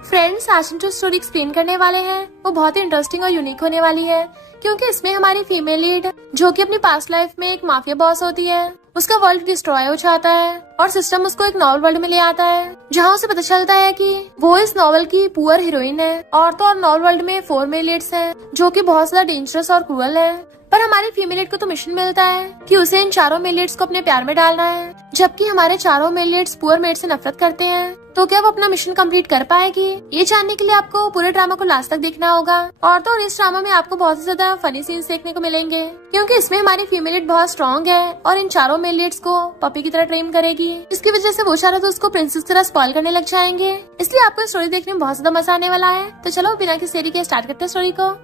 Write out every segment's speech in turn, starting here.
Friends, आज हम जो स्टोरी एक्सप्लेन करने वाले हैं वो बहुत ही इंटरेस्टिंग और यूनिक होने वाली है, क्योंकि इसमें हमारी फीमेल लीड, जो कि अपनी पास्ट लाइफ में एक माफिया बॉस होती है, उसका वर्ल्ड डिस्ट्रॉय हो जाता है और सिस्टम उसको एक नॉवल वर्ल्ड में ले आता है, जहां उसे पता चलता है कि वो इस नॉवल की पुअर हीरोइन है। और तो और नॉवल वर्ल्ड में 4 मेल लीड्स हैं, जो कि बहुत ज्यादा डेंजरस और क्रूअल है। पर हमारी फीमेल लीड को तो मिशन मिलता है कि उसे इन चारों मेल लीड्स को अपने प्यार में डालना है, जबकि हमारे चारों मेल लीड्स पुअर मेड से नफरत करते हैं। तो क्या वो अपना मिशन कंप्लीट कर पाएगी? ये जानने के लिए आपको पूरे ड्रामा को लास्ट तक देखना होगा। और तो इस ड्रामा में आपको बहुत ज्यादा फनी सीन्स देखने को मिलेंगे, क्योंकि इसमें हमारी फीमेल लीड बहुत स्ट्रॉन्ग है और इन चारों मेल लीड्स को पपी की तरह ट्रेन करेगी। इसकी वजह से वो चारों तो उसको प्रिंसेस की तरह स्पॉइल करने लग जाएंगे। इसलिए आपको स्टोरी देखने में बहुत ज्यादा मजा आने वाला है। तो चलो बिना किसी देरी के स्टार्ट करते हैं स्टोरी को।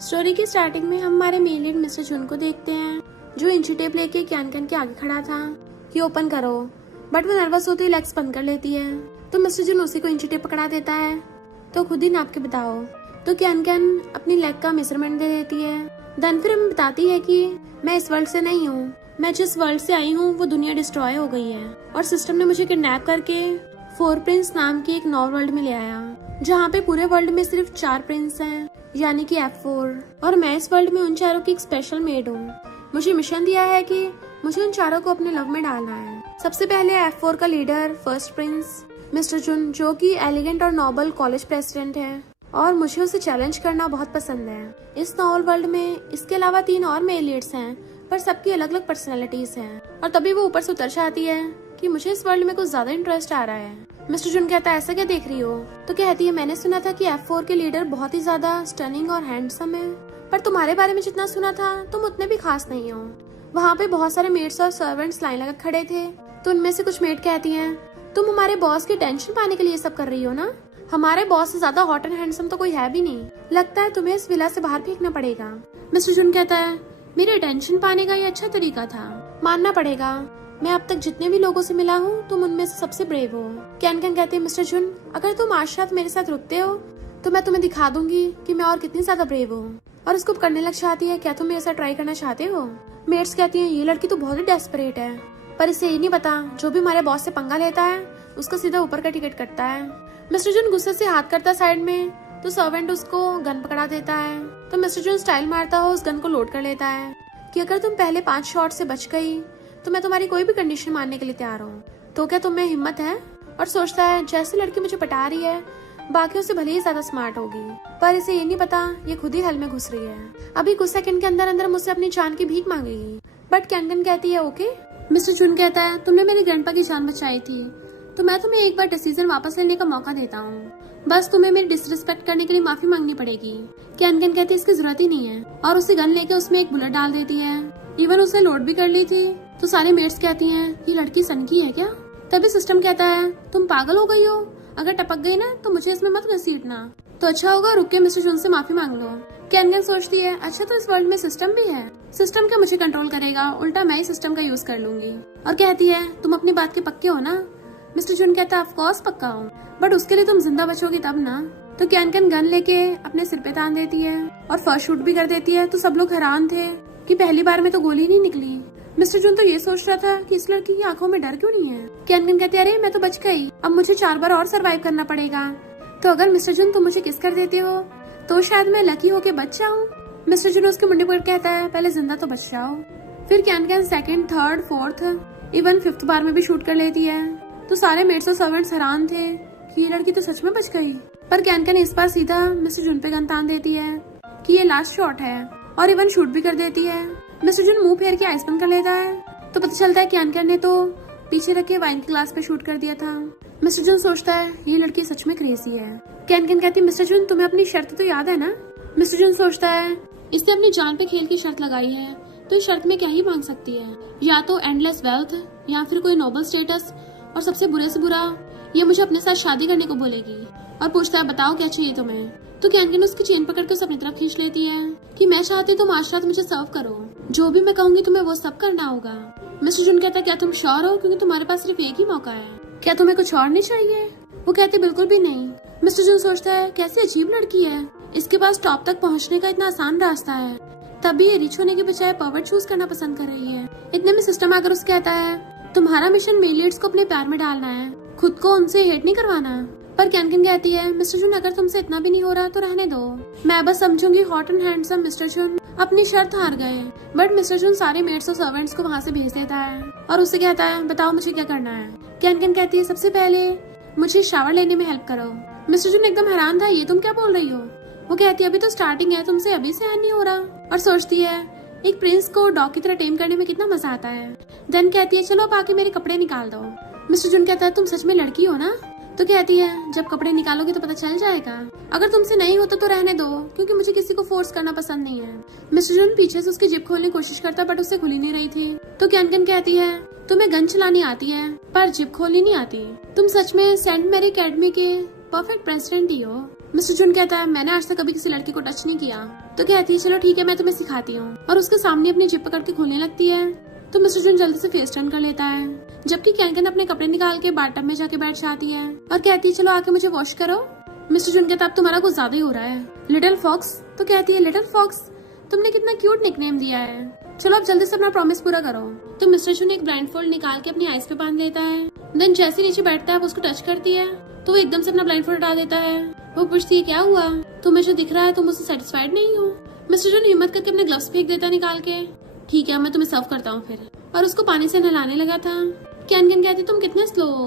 स्टोरी की स्टार्टिंग में हम हमारे मेल लीड मिस्टर जुन को देखते हैं, जो इंची टेप लेके कैन के आगे खड़ा था कि ओपन करो, बट वो नर्वस होती हुई लेग्स बंद कर लेती है। तो मिस्टर जुन उसी को इंची टेप पकड़ा देता है, तो खुद ही नाप के बताओ। तो कैन अपनी लेग का मेजरमेंट दे देती है। देन फिर हमें बताती है कि मैं इस वर्ल्ड से नहीं हूँ, मैं जिस वर्ल्ड से आई हूँ वो दुनिया डिस्ट्रॉय हो गई है और सिस्टम ने मुझे किडनैप करके 4 प्रिंस नाम की एक नॉवल वर्ल्ड में ले आया, जहाँ पे पूरे वर्ल्ड में सिर्फ 4 प्रिंस हैं, यानी कि F4। और मैं इस वर्ल्ड में उन चारों की एक स्पेशल मेड हूँ। मुझे मिशन दिया है कि मुझे उन चारों को अपने लव में डालना है। सबसे पहले F4 का लीडर फर्स्ट प्रिंस मिस्टर जुन, जो कि एलिगेंट और नोबल कॉलेज प्रेसिडेंट है, और मुझे उसे चैलेंज करना बहुत पसंद है। इस नॉवल वर्ल्ड में इसके अलावा 3 और मेल लीड्स हैं, पर सबकी अलग अलग पर्सनैलिटीज हैं। और तभी वो ऊपर से उतर जाती है कि मुझे इस वर्ल्ड में कुछ ज्यादा इंटरेस्ट आ रहा है। मिस्टर जुन कहता है ऐसा क्या देख रही हो? तो कहती है मैंने सुना था कि F4 के लीडर बहुत ही ज्यादा स्टनिंग और हैंडसम है, पर तुम्हारे बारे में जितना सुना था तुम उतने भी खास नहीं हो। वहाँ पे बहुत सारे मेड्स और सर्वेंट्स लाइन लगा खड़े थे, तो उनमें से कुछ मेड कहती हैं तुम हमारे बॉस की टेंशन पाने के लिए सब कर रही हो ना? हमारे बॉस से ज्यादा हॉट एंड हैंडसम तो कोई है भी नहीं, लगता है तुम्हें इस विला से बाहर फेंकना पड़ेगा। मिस्टर जुन कहता है मेरे टेंशन पाने का ये अच्छा तरीका था, मानना पड़ेगा। मैं अब तक जितने भी लोगों से मिला हूँ तुम उनमें से सबसे ब्रेव हो। कैन कहते हैं मिस्टर जुन, अगर तुम आज रात मेरे साथ रुकते हो तो मैं तुम्हें दिखा दूंगी कि मैं और कितनी ज्यादा ब्रेव हूँ। और उसको करने लग जाती है, क्या तुम मेरे साथ ट्राई करना चाहते हो? मेट्स कहती हैं ये लड़की तो बहुत ही डेस्परेट है, पर इसे ये नहीं पता जो भी हमारे बॉस से पंगा लेता है उसको सीधा ऊपर का टिकट कटता है। मिस्टर जुन गुस्से से हाथ करता साइड में, तो सर्वेंट उसको गन पकड़ा देता है। तो मिस्टर जुन स्टाइल मारता हो उस गन को लोड कर लेता है कि अगर तुम पहले 5 शॉट से बच गई तो मैं तुम्हारी कोई भी कंडीशन मानने के लिए तैयार हूँ। तो क्या तुम्हें हिम्मत है? और सोचता है जैसी लड़की मुझे पटा रही है बाकी से भले ही ज्यादा स्मार्ट होगी, पर इसे ये नहीं पता ये खुद ही हल में घुस रही है। अभी कुछ सेकंड के अंदर अंदर मुझसे अपनी जान की भीख मांगेगी। बट कैन कहती है ओके। मिस्टर जुन कहता है तुमने मेरी ग्रैंडपा की जान बचाई थी, तो मैं तुम्हें एक बार डिसीजन वापस लेने का मौका देता हूँ, बस तुम्हें मेरी डिसरिस्पेक्ट करने के लिए माफी मांगनी पड़ेगी। कैन कहती है इसकी जरूरत ही नहीं है, और उसे गन लेके उसमें एक बुलेट डाल देती है। इवन उसने लोड भी कर ली थी। तो सारे मेट्स कहती हैं ये लड़की सनकी है क्या? तभी सिस्टम कहता है तुम पागल हो गई हो, अगर टपक गई ना तो मुझे इसमें मत घसीटना। तो अच्छा होगा रुक के मिस्टर जुन से माफी मांग लो। कैन सोचती है अच्छा तो इस वर्ल्ड में सिस्टम भी है, सिस्टम क्या मुझे कंट्रोल करेगा, उल्टा मैं ही सिस्टम का यूज कर लूंगी। और कहती है तुम अपनी बात के पक्के हो ना? मिस्टर जुन कहता है ऑफ कोर्स पक्का हूँ, बट उसके लिए तुम जिंदा बचोगी तब ना। तो कैन गन लेके अपने सिर पे तान देती है और फर्स्ट शूट भी कर देती है। तो सब लोग हैरान थे कि पहली बार में तो गोली नहीं निकली। मिस्टर जुन तो ये सोच रहा था कि इस लड़की की आंखों में डर क्यों नहीं है। कैन कहते अरे मैं तो बच गई, अब मुझे 4 बार और सरवाइव करना पड़ेगा। तो अगर मिस्टर जुन तुम मुझे किस कर देते हो तो शायद मैं लकी होके बच जाऊँ। मिस्टर जुन उसके मुंडे पर कहता है पहले जिंदा तो बच जाओ। फिर can second, third, fourth, even 5th बार में भी शूट कर लेती है। तो सारे मेट्स और सर्वेंट्स हैरान थे कि ये लड़की तो सच में बच गई। पर कैन इस बार सीधा मिस्टर जुन पे गन तान देती है कि ये लास्ट शॉट है, और इवन शूट भी कर देती है। मिस्टर जुन मुंह फेर के आइस बंद कर लेता है, तो पता चलता है कैन ने तो पीछे रखे वाइन के ग्लास पे शूट कर दिया था। मिस्टर जुन सोचता है ये लड़की सच में क्रेजी है। कैन कहती मिस्टर जुन तुम्हें अपनी शर्त तो याद है ना? मिस्टर जुन सोचता है इसने अपनी जान पे खेल की शर्त लगाई है, तो इस शर्त में क्या ही मांग सकती है, या तो एंडलेस वेल्थ या फिर कोई नोबल स्टेटस, और सबसे बुरे से बुरा ये मुझे अपने साथ शादी करने को बोलेगी। और पूछता है बताओ क्या चाहिए तुम्हें? तो कैन उसकी चेन पकड़ के उसे अपनी तरफ खींच लेती है कि मैं चाहती तुम आज रात मुझे सर्व करो, जो भी मैं कहूंगी तुम्हें वो सब करना होगा। मिस्टर जुन कहता है क्या तुम श्योर हो, क्योंकि तुम्हारे पास सिर्फ एक ही मौका है, क्या तुम्हें कुछ और नहीं चाहिए? वो कहते बिल्कुल भी नहीं। मिस्टर जुन सोचता है कैसी अजीब लड़की है, इसके पास टॉप तक पहुँचने का इतना आसान रास्ता है, तभी ये रिच होने के बजाय पर्वट चूज करना पसंद कर रही है। इतने में सिस्टम आकर उसे कहता है तुम्हारा मिशन मेल लीड्स को अपने प्यार में डालना है, खुद को उनसे हेट नहीं करवाना। पर कैनकन कहती है मिस्टर जुन अगर तुमसे इतना भी नहीं हो रहा तो रहने दो, मैं बस समझूंगी हॉट एंड हैंडसम मिस्टर जुन अपनी शर्त हार गए। बट मिस्टर जुन सारे मेड्स और सर्वेंट्स को वहाँ से भेज देता है और उससे कहता है बताओ मुझे क्या करना है। कैनकन कहती है सबसे पहले मुझे शावर लेने में हेल्प करो। मिस्टर जुन एकदम हैरान था, ये तुम क्या बोल रही हो। वो कहती है अभी तो स्टार्टिंग है, तुमसे अभी से नहीं हो रहा। और सोचती है एक प्रिंस को डॉग की तरह टेम करने में कितना मजा आता है। देन कहती है चलो अब आके मेरे कपड़े निकाल दो। मिस्टर जुन कहता है तुम सच में लड़की हो ना। तो कहती है जब कपड़े निकालोगे तो पता चल जाएगा, अगर तुमसे नहीं होता तो रहने दो क्योंकि मुझे किसी को फोर्स करना पसंद नहीं है। मिस्टर जुन पीछे से उसकी जिप खोलने की कोशिश करता बट उससे खुली नहीं रही थी। तो कैनकन कहती है तुम्हें गन चलानी आती है पर जिप खोलनी नहीं आती, तुम सच में सेंट मैरी एकेडमी के परफेक्ट प्रेसिडेंट ही हो। मिस्टर जुन कहता है मैंने आज तक कभी किसी लड़की को टच नहीं किया। तो कहती है चलो ठीक है मैं तुम्हें सिखाती हूँ, और उसके सामने अपनी जिप पकड़ के खोलने लगती है। तो मिस्टर जुन जल्दी से फेस टर्न कर लेता है, जबकि कैनकन अपने कपड़े निकाल के बाथटब में जाके बैठ जाती है और कहती है चलो आके मुझे वॉश करो। मिस्टर जुन कहता अब तुम्हारा कुछ ज्यादा ही हो रहा है लिटिल फॉक्स। तो कहती है लिटिल फॉक्स तुमने कितना क्यूट निकनेम दिया है, चलो अब जल्दी से अपना प्रॉमिस पूरा करो। तो मिस्टर जुन एक ब्लाइंड फोल्ड निकाल के अपनी आईज पे बांध लेता है। देन जैसे नीचे बैठता है वो उसको टच करती है तो वो एकदम से अपना ब्लाइंड फोल्ड हटा देता है। वो पूछती है क्या हुआ, तुम्हें जो दिख रहा है तुम उससे सेटिस्फाइड नहीं हो। मिस्टर जुन हिम्मत करके अपने ग्लव्स फेंक देता है निकाल के। ठीक है मैं तुम्हें सर्व करता हूँ फिर, और उसको पानी से नहलाने लगा था। कैनकन कहती तुम कितने स्लो हो,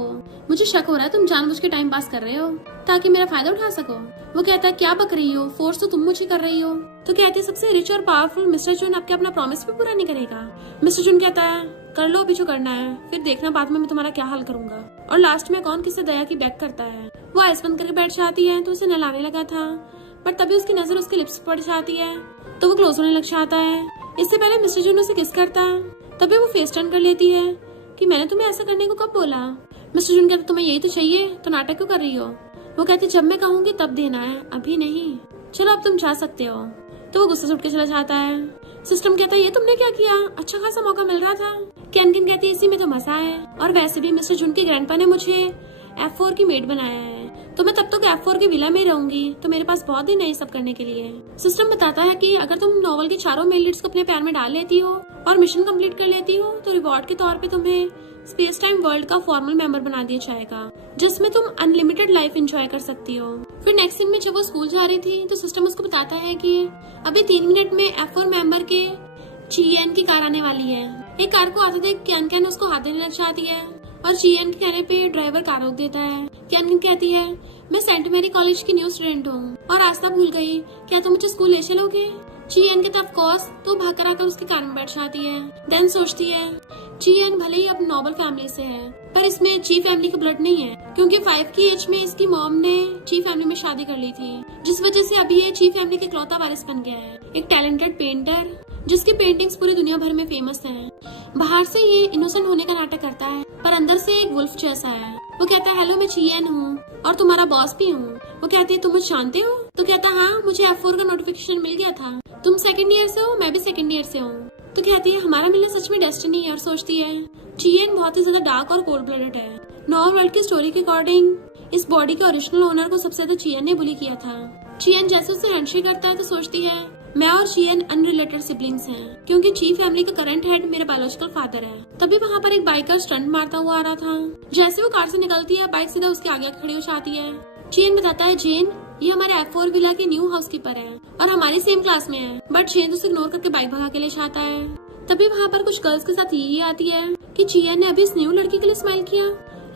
मुझे शक हो रहा है तुम जानबूझ के टाइम पास कर रहे हो ताकि मेरा फायदा उठा सको। वो कहता है क्या बक रही हो, फोर्स तो तुम मुझे कर रही हो। तो कहते हैं सबसे रिच और पावरफुल मिस्टर जुन आपके अपना प्रॉमिस भी पूरा नहीं करेगा। मिस्टर जुन कहता है कर लो अभी जो करना है, फिर देखना बाद में मैं तुम्हारा क्या हाल करूंगा। और लास्ट में कौन किससे दया की बैक करता है। वो आइस बंद करके बैठ जाती है तो उसे नहलाने लगा था, पर तभी उसकी नजर उसके लिप्स पर पड़ जाती है तो वो क्लोज होने लग जाता है। इससे पहले मिस्टर जुन उसे किस करता, तभी वो फेस टर्न कर लेती है कि मैंने तुम्हें ऐसा करने को कब बोला। मिस्टर जुन कहता तुम्हें यही तो चाहिए तो नाटक क्यों कर रही हो। वो कहती जब मैं कहूंगी तब देना है, अभी नहीं, चलो अब तुम जा सकते हो। तो वो गुस्से से उठ के चला जाता है। सिस्टम कहता है ये तुमने क्या किया, अच्छा खासा मौका मिल रहा था। कैनकन कहती है इसी में तो मजा है, और वैसे भी मिस्टर जुन के ग्रैंडपा ने मुझे F4 की मेड बनाया है तो मैं तब तक F4 की विला में रहूंगी, तो मेरे पास बहुत दिन है सब करने के लिए। सिस्टम बताता है कि अगर तुम नॉवल के चारों मेल लीड्स को अपने पैर में डाल लेती हो और मिशन कंप्लीट कर लेती हो तो रिवॉर्ड के तौर पे तुम्हें स्पेस टाइम वर्ल्ड का फॉर्मल मेंबर बना दिया जाएगा, जिसमें तुम अनलिमिटेड लाइफ एंजॉय कर सकती हो। फिर नेक्स्ट सीन में जब वो स्कूल जा रही थी तो सिस्टम उसको बताता है कि अभी 3 मिनट में F4 मेंबर के GN की कार आने वाली है। एक कार को आते देख कैनकन उसको हाथ देने लग जाती है और GN के कहने पे ड्राइवर कार रोक देता है। कैनकन कहती है मैं सेंट मैरी कॉलेज की न्यू स्टूडेंट हूँ और रास्ता भूल गई, क्या तुम मुझे स्कूल ले चलोगे। GN के तब कॉस तो भागकर आकर उसकी कार में बैठ जाती है। देन सोचती है GN भले ही अब नोबल फैमिली से है पर इसमें ची फैमिली का ब्लड नहीं है, क्योंकि 5 की एज में इसकी मॉम ने ची फैमिली में शादी कर ली थी, जिस वजह से अभी ये ची फैमिली के इकलौता वारिस बन गया है। एक टैलेंटेड पेंटर जिसकी पेंटिंग्स पूरी दुनिया भर में फेमस हैं। बाहर से ये इनोसेंट होने का नाटक करता है पर अंदर से एक वुल्फ जैसा है। वो कहता है हेलो मैं GN हूँ और तुम्हारा बॉस भी हूँ। वो कहती है तुम मुझे जानते हो। तो कहता है हाँ मुझे F4 का नोटिफिकेशन मिल गया था, तुम 2nd ईयर से हो, मैं भी 2nd ईयर से हूँ। तो कहती है हमारा मिलना सच में डेस्टिनी है। और सोचती है GN बहुत ही ज्यादा डार्क और कोल्ड ब्लडेड है। नॉवल वर्ल्ड की स्टोरी के अकॉर्डिंग इस बॉडी के ओरिजिनल ओनर को सबसे ज्यादा GN ने बुली किया था। GN जैसे उसे हैंडशेक करता है तो सोचती है मैं और GN अनरिलेटेड सिबलिंग्स हैं, क्योंकि ची फैमिली का करंट हेड मेरा बायोलॉजिकल फादर है। तभी वहाँ पर एक बाइकर स्टंट मारता हुआ आ रहा था। जैसे वो कार से निकलती है बाइक सीधा उसके आगे खड़ी हो जाती है। GN बताता है जेन ये हमारे F4 विला के न्यू हाउसकीपर है और हमारी सेम क्लास में है, बट जेन उसे इग्नोर करके बाइक भगा के ले जाता है। तभी वहाँ पर कुछ गर्ल्स के साथ यही आती है कि GN ने अभी इस न्यू लड़की के लिए स्माइल किया,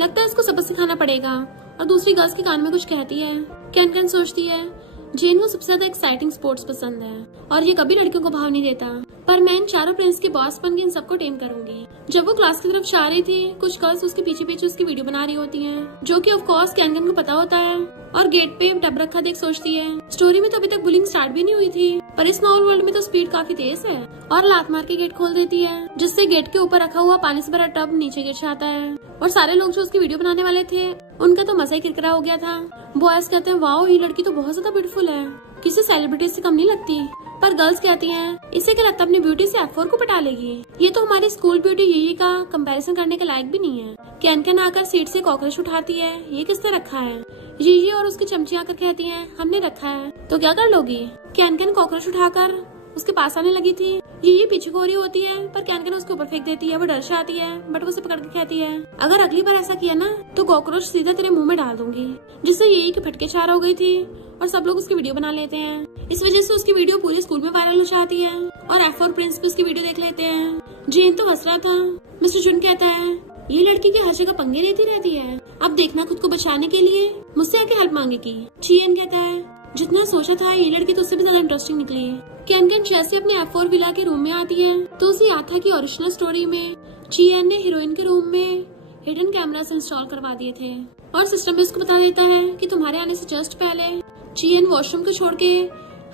लगता है इसको सबक सिखाना पड़ेगा। और दूसरी गर्ल्स के कान में कुछ कहती है। कैनकन सोचती है जेन को सबसे ज्यादा एक्साइटिंग स्पोर्ट्स पसंद है और ये कभी लड़कियों को भाव नहीं देता, पर मैं इन चारों प्रिंस की बॉस बन के इन सबको टेम करूंगी। जब वो क्लास की तरफ जा रही थी कुछ गर्ल्स उसके पीछे पीछे उसकी वीडियो बना रही होती हैं, जो कि ऑफ कोर्स कैनकन को पता होता है और गेट पे टब रखा देख सोचती है स्टोरी में तो अभी तक बुलिंग स्टार्ट भी नहीं हुई थी, पर इस नॉवल वर्ल्ड में तो स्पीड काफी तेज है, और लात मार के गेट खोल देती है, जिससे गेट के ऊपर रखा हुआ पानी से भरा टब नीचे गिर जाता है। और सारे लोग जो उसकी वीडियो बनाने वाले थे उनका तो मजा ही किरकिरा हो गया था। बॉयज कहते हैं वाओ ये लड़की तो बहुत ज्यादा ब्यूटीफुल है, किसी सेलिब्रिटी से कम नहीं लगती, पर गर्ल्स कहती हैं इसे क्या लगता अपनी ब्यूटी से F4 को पटा लेगी, ये तो हमारी स्कूल ब्यूटी यही का कंपैरिजन करने के लायक भी नहीं है। कैनकन आकर सीट से कॉकरोच उठाती है, ये किसने रखा है। यही और उसकी चमची आकर कहती हैं हमने रखा है, तो क्या कर लोगी। कैनकन कॉकरोच उठाकर उसके पास आने लगी थी ये पीछे को हो रही होती है पर कैन उसके ऊपर फेंक देती है। वो डर से आती है बट वो उसे पकड़ के कहती है अगर अगली बार ऐसा किया ना तो कॉकरोच सीधा तेरे मुंह में डाल दूंगी। जिससे यही की फटके चार हो गई थी और सब लोग उसकी वीडियो बना लेते हैं। इस वजह से उसकी वीडियो पूरे स्कूल में वायरल हो जाती है और F4 प्रिंस भी उसकी वीडियो देख लेते हैं। जेन तो हंस रहा था। मिस्टर जुन कहता है ये लड़की की हर जगह पंगे लेती रहती है, अब देखना खुद को बचाने के लिए मुझसे आके हेल्प मांगेगी। चीएन कहता है जितना सोचा था ये लड़की तो उससे भी ज्यादा इंटरेस्टिंग निकली। कैन जैसे अपने F4 विला के रूम में आती है तो उसे याद था कि ओरिजिनल स्टोरी में चीएन ने हीरोइन के रूम में हिडन कैमरास इंस्टॉल करवा दिए थे और सिस्टम भी उसको बता देता है कि तुम्हारे आने से जस्ट पहले चीएन वॉशरूम को छोड़ के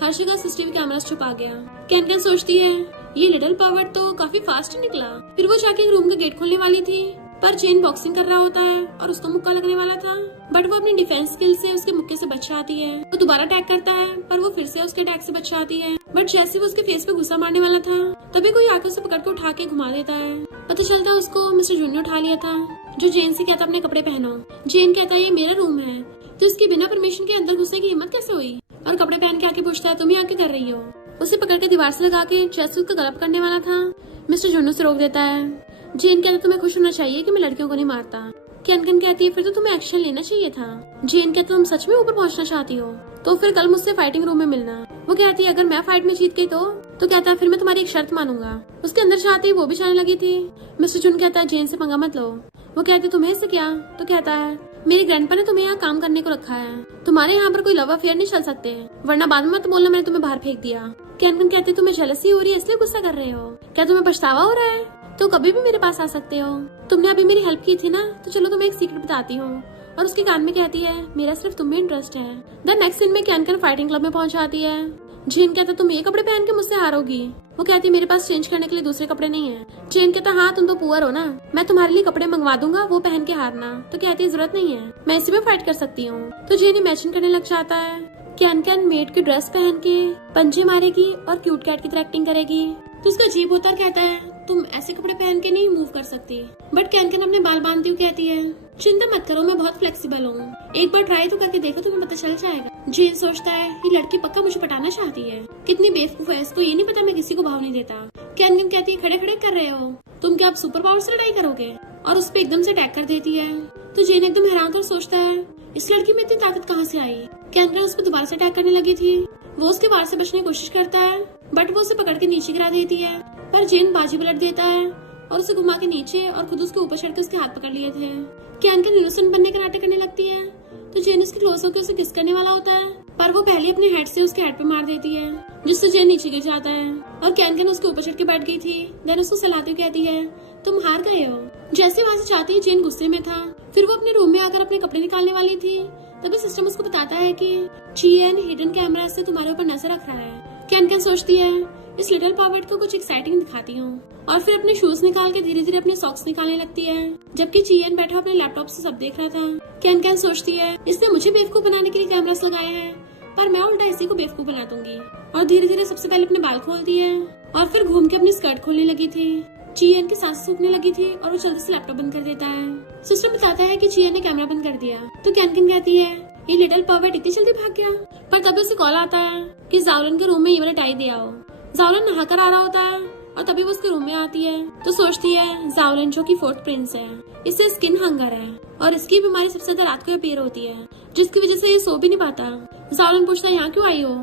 हर जगह सीसीटीवी कैमरास छुपा गया। कैन सोचती है ये लिटिल पर्वर्ट तो काफी फास्ट निकला। फिर वो जाके रूम का गेट खोलने वाली थी पर जेन बॉक्सिंग कर रहा होता है और उसको मुक्का लगने वाला था बट वो अपनी डिफेंस स्किल से उसके मुक्के से बच जाती है। वो दोबारा अटैक करता है पर वो फिर से उसके अटैक से बच जाती है बट जैसे वो उसके फेस पे गुस्सा मारने वाला था तभी कोई आके उसे पकड़ के उठा के घुमा देता है। पता चलता है उसको मिस्टर जून ने उठा लिया था जो जेन से कहता अपने कपड़े पहनो। जेन कहता है ये मेरा रूम है तो इसकी बिना परमिशन के अंदर घुसने की हिम्मत कैसे हुई और कपड़े पहन के आके पूछता है तुम ही आके कर रही हो। उसे पकड़ के दीवार से लगा के जैसे उसका गला करने वाला था मिस्टर जून उसे रोक देता है। जेन कहता तुम्हें खुश होना चाहिए कि मैं लड़कियों को नहीं मारता। कैन कहती है फिर तो तुम्हें एक्शन लेना चाहिए था। जेन कहता तुम सच में ऊपर पहुंचना चाहती हो तो फिर कल मुझसे फाइटिंग रूम में मिलना। वो कहती है अगर मैं फाइट में जीत गई तो कहता है फिर मैं तुम्हारी एक शर्त मानूंगा। उसके अंदर चाहती वो भी जाने लगी थी। मिस्टर जून कहता है जेन से पंगा मत लो। वो कहती तुम्हें इससे क्या तो कहता है मेरी ग्रैंडपा ने तुम्हें यहाँ काम करने को रखा है, तुम्हारे यहाँ पर कोई लव अफेयर नहीं चल सकते वरना बाद में मत बोलना मैंने तुम्हें बाहर फेंक दिया। कैन कहते तुम्हें जेलसी हो रही है इसलिए गुस्सा कर रहे हो, क्या तुम्हें पछतावा हो रहा है तो कभी भी मेरे पास आ सकते हो। तुमने अभी मेरी हेल्प की थी ना तो चलो तुम्हें एक सीक्रेट बताती हूँ। और उसके कान में कहती है मेरा सिर्फ तुम में इंटरेस्ट है। द नेक्स्ट सीन में कैन फाइटिंग क्लब में पहुंच जाती है। जेन कहता तुम ये कपड़े पहन के मुझसे हारोगी। वो कहती है मेरे पास चेंज करने के लिए दूसरे कपड़े नहीं है। जेन कहता हाँ तुम तो पुअर हो ना, मैं तुम्हारे लिए कपड़े मंगवा दूंगा वो पहन के हारना। तो कहती है जरूरत नहीं है मैं इसी में फाइट कर सकती हूँ। तो जेन इमेजिन करने लग जाता है कैन मेड की ड्रेस पहन के पंजे मारेगी और क्यूट कैट की तरह एक्टिंग करेगी। तो उसका अजीब होता कहता है तुम ऐसे कपड़े पहन के नहीं मूव कर सकती। बट कैन अपने बाल बांधती हुई कहती है चिंता मत करो मैं बहुत फ्लेक्सिबल हूँ, एक बार ट्राई तो करके देखो तुम्हें पता चल जाएगा। जेन सोचता है ये लड़की पक्का मुझे पटाना चाहती है, कितनी बेवकूफ है, इसको ये नहीं पता मैं किसी को भाव नहीं देता। कैन कहती है खड़े खड़े कर रहे हो तुम, क्या आप सुपर पावर से लड़ाई करोगे? और उस पर एकदम से अटैक कर देती है। तो जेन एकदम हैरान कर सोचता है इस लड़की में इतनी ताकत कहाँ से आई। कैन उस पर दोबारा से अटैक करने लगी थी। वो उसके वार से बचने की कोशिश करता है बट वो उसे पकड़ के नीचे गिरा देती है पर जेन बाजी पलट देता है और उसे घुमा के नीचे और खुद उसके ऊपर चढ़ के उसके हाथ पकड़ लिए थे। कैन इनोसेंट बनने के नाटक करने लगती है तो जेन उसके क्लोज होकर उसे किस करने वाला होता है पर वो पहले अपने हेड से उसके हेड पे मार देती है जिससे जेन नीचे गिर जाता है और कैन उसके ऊपर चढ़ के बैठ गई थी। देन उसको सलाहते हुए कहती है तुम हार गए हो। जैसे वहां से जाती है जेन गुस्से में था। फिर वो अपने रूम में आकर अपने कपड़े निकालने वाली थी तभी सिस्टम उसको बताता है कि चीएन हिडन कैमरा से तुम्हारे ऊपर नजर रख रहा है। कैन सोचती है इस लिटिल पर्वर्ट को कुछ एक्साइटिंग दिखाती हूँ और फिर अपने शूज निकाल के धीरे धीरे अपने सॉक्स निकालने लगती है जबकि चीएन बैठा अपने लैपटॉप से सब देख रहा था। कैन सोचती है इसने मुझे बेवकूफ बनाने के लिए कैमरास लगाए हैं पर मैं उल्टा इसी को बेवकूफ बना दूंगी। और धीरे धीरे सबसे पहले अपने बाल खोलती है और फिर घूम के अपनी स्कर्ट खोलने लगी थी। चीएन की सांसें सूखने लगी थी और वो जल्दी से लैपटॉप बंद कर देता है। सिस्टम बताता है कि चीएन ने कैमरा बंद कर दिया। तो कैन कहती है ये लिटिल पर्वर्ट इतनी जल्दी भाग गया। पर तभी उसे कॉल आता है कि जावलन के रूम में ये वाला टाई दे आओ। जावलन नहाकर आ रहा होता है और तभी वो उसके रूम में आती है तो सोचती है जावलन जो कि 4th प्रिंस है, इससे स्किन हंगर है और इसकी बीमारी सबसे ज्यादा रात को अपीयर होती है जिसकी वजह से ये सो भी नहीं पाता। जावलन पूछता है यहाँ क्यों आई हो?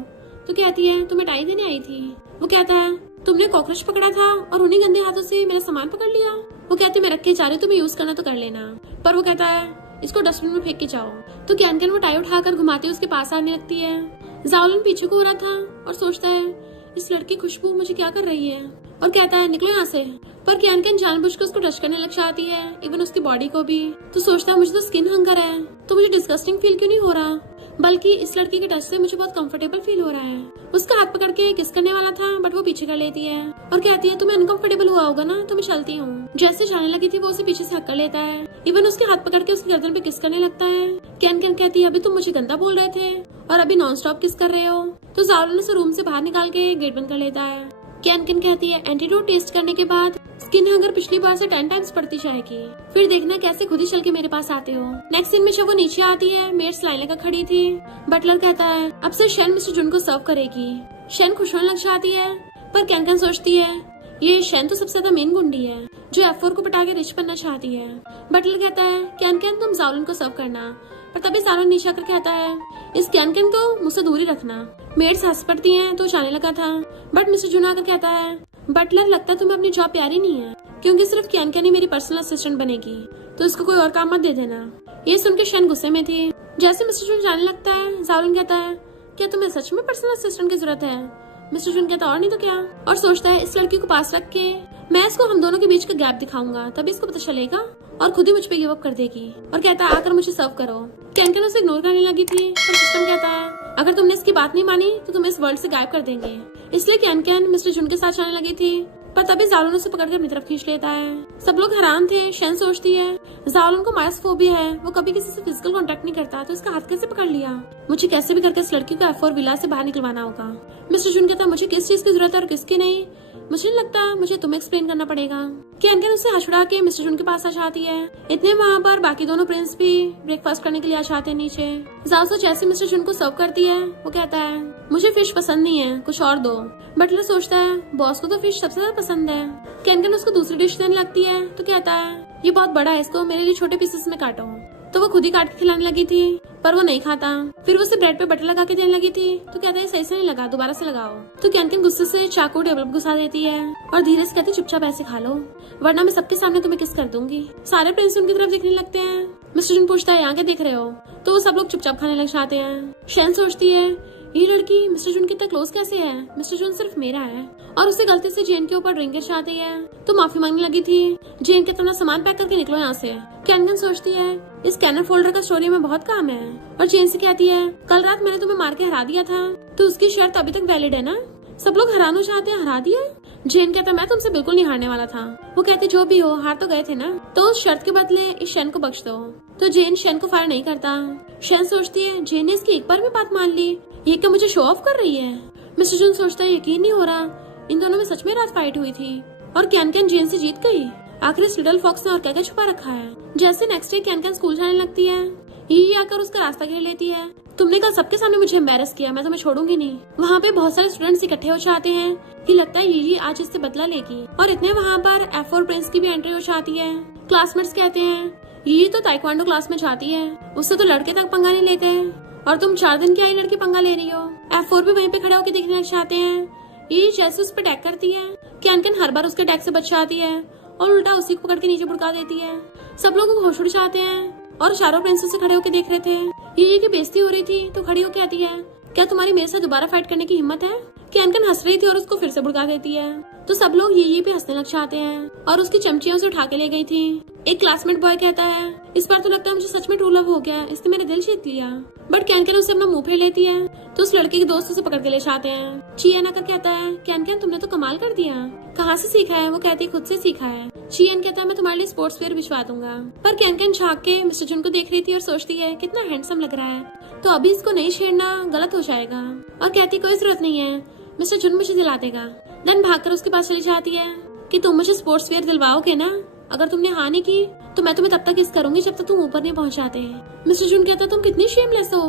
तो कहती है तुम्हें टाई देने आई थी। वो कहता है तुमने कॉकरोच पकड़ा था और उन्हीं गंदे हाथों से मेरा सामान पकड़ लिया। वो कहती मैं रख के जा रही हूँ, तुम्हें यूज करना तो कर लेना। पर वो कहता है इसको डस्टबिन में फेंक के जाओ। तो कैन वो टाई उठाकर घुमाते उसके पास आने लगती है। जावलन पीछे को हो रहा था और सोचता है इस लड़की खुशबू मुझे क्या कर रही है और कहता है निकलो यहाँ से। पर कैन जानबूझकर उसको टच करने लग जाती है, इवन उसकी बॉडी को भी। तो सोचता है मुझे तो स्किन हंगर है तो मुझे डिस्गस्टिंग फील क्यों नहीं हो रहा, बल्कि इस लड़की के टच से मुझे बहुत कंफर्टेबल फील हो रहा है। उसका हाथ पकड़ के किस करने वाला था बट वो पीछे कर लेती है और कहती है तुम्हें अनकंफर्टेबल हुआ होगा ना तो मैं चलती हूँ। जैसे जाने लगी थी वो उसे पीछे से हक कर लेता है, इवन उसके हाथ पकड़ के उसकी गर्दन पे किस करने लगता है। कैन कहती है अभी तुम मुझे गंदा बोल रहे थे और अभी नॉन स्टॉप किस कर रहे हो। तो जावलन उसे रूम से बाहर निकाल के गेट बंद कर लेता है। कैन कहती है एंटीडोट टेस्ट करने के बाद स्किन हंगर पिछली बार से 10 टाइम्स बढ़ती जाएगी, फिर देखना कैसे खुद ही चल के मेरे पास आते हो। नेक्स्ट सीन में जब वो नीचे आती है मेड्स लाइन लगा खड़ी थी। बटलर कहता है अब से शेन मिस्टर जुन को सर्व करेगी। शेन खुश होने लग जाती है पर कैन कैन सोचती है ये शेन तो सबसे ज्यादा मेन गुंडी है जो F4 को पटा के रिच बनना चाहती है। बटलर कहता है कैन कैन तुम जावलिन को सर्व करना, पर तभी जावलिन नीचे आकर कहता है इस कैन कैन को मुझसे दूर ही रखना। मेड्स हंस पड़ती हैं तो जाने लगा था, बट मिस्टर जून आकर कहता है बटलर लगता है तुम्हें अपनी जॉब प्यारी नहीं है, क्योंकि सिर्फ कैन कैन ही मेरी पर्सनल असिस्टेंट बनेगी, तो इसको कोई और काम मत दे देना। ये सुनकर शेन गुस्से में थी। जैसे मिस्टर जून जाने लगता है जावलिन कहता है क्या तुम्हें सच में पर्सनल असिस्टेंट की जरूरत है? मिस्टर जून कहता और नहीं तो क्या, और सोचता है इस लड़की को पास रख के मैं इसको हम दोनों के बीच का गैप दिखाऊंगा, तभी इसको पता चलेगा और खुद ही मुझ पे गिव अप कर देगी। और कहता है आकर मुझे सर्व करो। कैन कैन उसे इग्नोर करने लगी थी, पर सिस्टम कहता है अगर तुमने इसकी बात नहीं मानी तो तुम्हें इस वर्ल्ड से गायब कर देंगे। इसलिए कैन कैन मिस्टर जून के साथ जाने लगी थी, पर तभी जावलिन उसे पकड़कर अपनी तरफ खींच लेता है। सब लोग हैरान थे। शेन सोचती है जावलिन को मायोफोबिया है, वो कभी किसी से फिजिकल कांटेक्ट नहीं करता, तो इसका हाथ कैसे पकड़ लिया? मुझे कैसे भी करके इस लड़की को F4 विला से बाहर निकलवाना होगा। मिस्टर जून कहता मुझे किस चीज की जरूरत है और किसकी नहीं, मुझे नहीं लगता, मुझे तुम्हें एक्सप्लेन करना पड़ेगा। कैन कैन उसे हंसुड़ा के मिस्टर जून के पास आ जाती है। इतने वहाँ पर बाकी दोनों प्रिंस भी ब्रेकफास्ट करने के लिए आ जाते हैं नीचे। जाओ जैसे मिस्टर जून को सर्व करती है वो कहता है मुझे फिश पसंद नहीं है, कुछ और दो। बटलर सोचता है बॉस को तो फिश सबसे ज्यादा पसंद है। कैन कैन उसको दूसरी डिश देने लगती है तो कहता है ये बहुत बड़ा है, इसको मेरे लिए छोटे पीसेस में काटो। तो वो खुद ही काट के खिलाने लगी थी, पर वो नहीं खाता। फिर वो उसे ब्रेड पे बटर लगा के देने लगी थी तो कहता है सही से नहीं लगा, दोबारा से लगाओ। तो कैन कैन गुस्से से चाकू टेबल पर घुसा देती है और धीरे से कहती चुपचाप ऐसे खा लो, वरना मैं सबके सामने तुम्हें किस कर दूंगी। सारे प्रिंस उनकी तरफ देखने लगते हैं। मिस्टर जून पूछता है यहाँ क्या देख रहे हो, तो वो सब लोग चुपचाप खाने लग जाते हैं। शेन सोचती है ये लड़की मिस्टर जून के इतना क्लोज कैसे है, मिस्टर जून सिर्फ मेरा है, और उसे गलती से जेन के ऊपर ड्रिंक गिर जाती है तो माफी मांगने लगी थी। जेन के अपना सामान पैक करके निकलो यहाँ से। कैन कैन सोचती है इस स्कैनर फोल्डर का स्टोरी में बहुत काम है, और जेन से कहती है कल रात मैंने तुम्हें मार के हरा दिया था, तो उसकी शर्त अभी तक वैलिड है ना? सब लोग हैरान हो जाते हैं, हरा दिया? जेन कहता मैं तुमसे बिल्कुल नहीं हारने वाला था। वो कहते जो भी हो हार तो गए थे ना, तो उस शर्त के बदले इस शेन को बख्श दो। तो जेन शेन को फायर नहीं करता। शेन सोचती है जेन ने इसकी एक बार भी बात मान ली, ये क्या मुझे शो ऑफ कर रही है? मिस्टर जून सोचता है यकीन नहीं हो रहा, इन दोनों में सच में रात फाइट हुई थी और कैन कैन जेन से जीत गई। आखिर इस लिटिल फॉक्स ने और क्या क्या छुपा रखा है। जैसे next day can can school जाने लगती है, ये आकर उसका रास्ता घेर लेती है। तुमने कल सबके सामने मुझे एम्बैरस किया, मैं तुम्हें छोड़ूंगी नहीं। वहाँ पे बहुत सारे स्टूडेंट्स इकट्ठे हो जाते हैं कि लगता है ये आज इससे बदला लेगी, और इतने वहाँ पर F4 प्रिंस की भी एंट्री हो जाती है। क्लासमेट्स कहते हैं ये तो ताइक्वांडो क्लास में जाती है, उससे तो लड़के तक पंगा नहीं लेते, और तुम 4 दिन की आई लड़की पंगा ले रही हो। F4 भी वहीं पे खड़े होकर देखने लग जाते हैं। ये जैसे उस पर अटैक करती है, कैन कैन हर बार उसके अटैक से बच जाती है और उल्टा उसी को पकड़ के नीचे बुड़का देती है। सब लोग होश उड़ जाते हैं और चारों प्रिंसेस से खड़े होकर देख रहे थे। ये की बेइज्जती हो रही थी तो खड़ी होकर आती है क्या तुम्हारी मेरे साथ दोबारा फाइट करने की हिम्मत है? कैन कैन हंस रही थी और उसको फिर से बुड़का देती है, तो सब लोग ये पे हंसने लग जाते हैं और उसकी चमचियां उसे उठा के ले गई थी। एक क्लासमेट बॉय कहता है इस बार तो लगता है मुझे सच में ट्रू लव हो गया, इसने मेरे दिल जीत लिया। बट कैन कैन उसे अपना मुंह फेर लेती है तो उस लड़के के दोस्त उसे पकड़ के ले जाते हैं। चियन आकर कहता है कैन कैन तुमने तो कमाल कर दिया, कहाँ से सीखा है? वो कहती है खुद से सीखा है। चियन कहता है मैं तुम्हारे लिए स्पोर्ट्स वेयर भिजवा दूंगा। पर कैन कैन झाँक के मिस्टर जून को देख रही थी और सोचती है कितना हैंडसम लग रहा है, तो अभी इसको नहीं छेड़ना गलत हो जाएगा, और कहती कोई जरूरत नहीं है, मिस्टर जून मुझे दिला देगा। देन भागकर उसके पास चली जाती है कि तुम मुझे स्पोर्ट्स वेयर दिलवाओगे ना, अगर तुमने हाँ नहीं की तो मैं तुम्हें तब तक किस करूंगी जब तक तुम ऊपर नहीं पहुंच जाते। मिस्टर जून कहता तुम कितनी शेमलेस हो,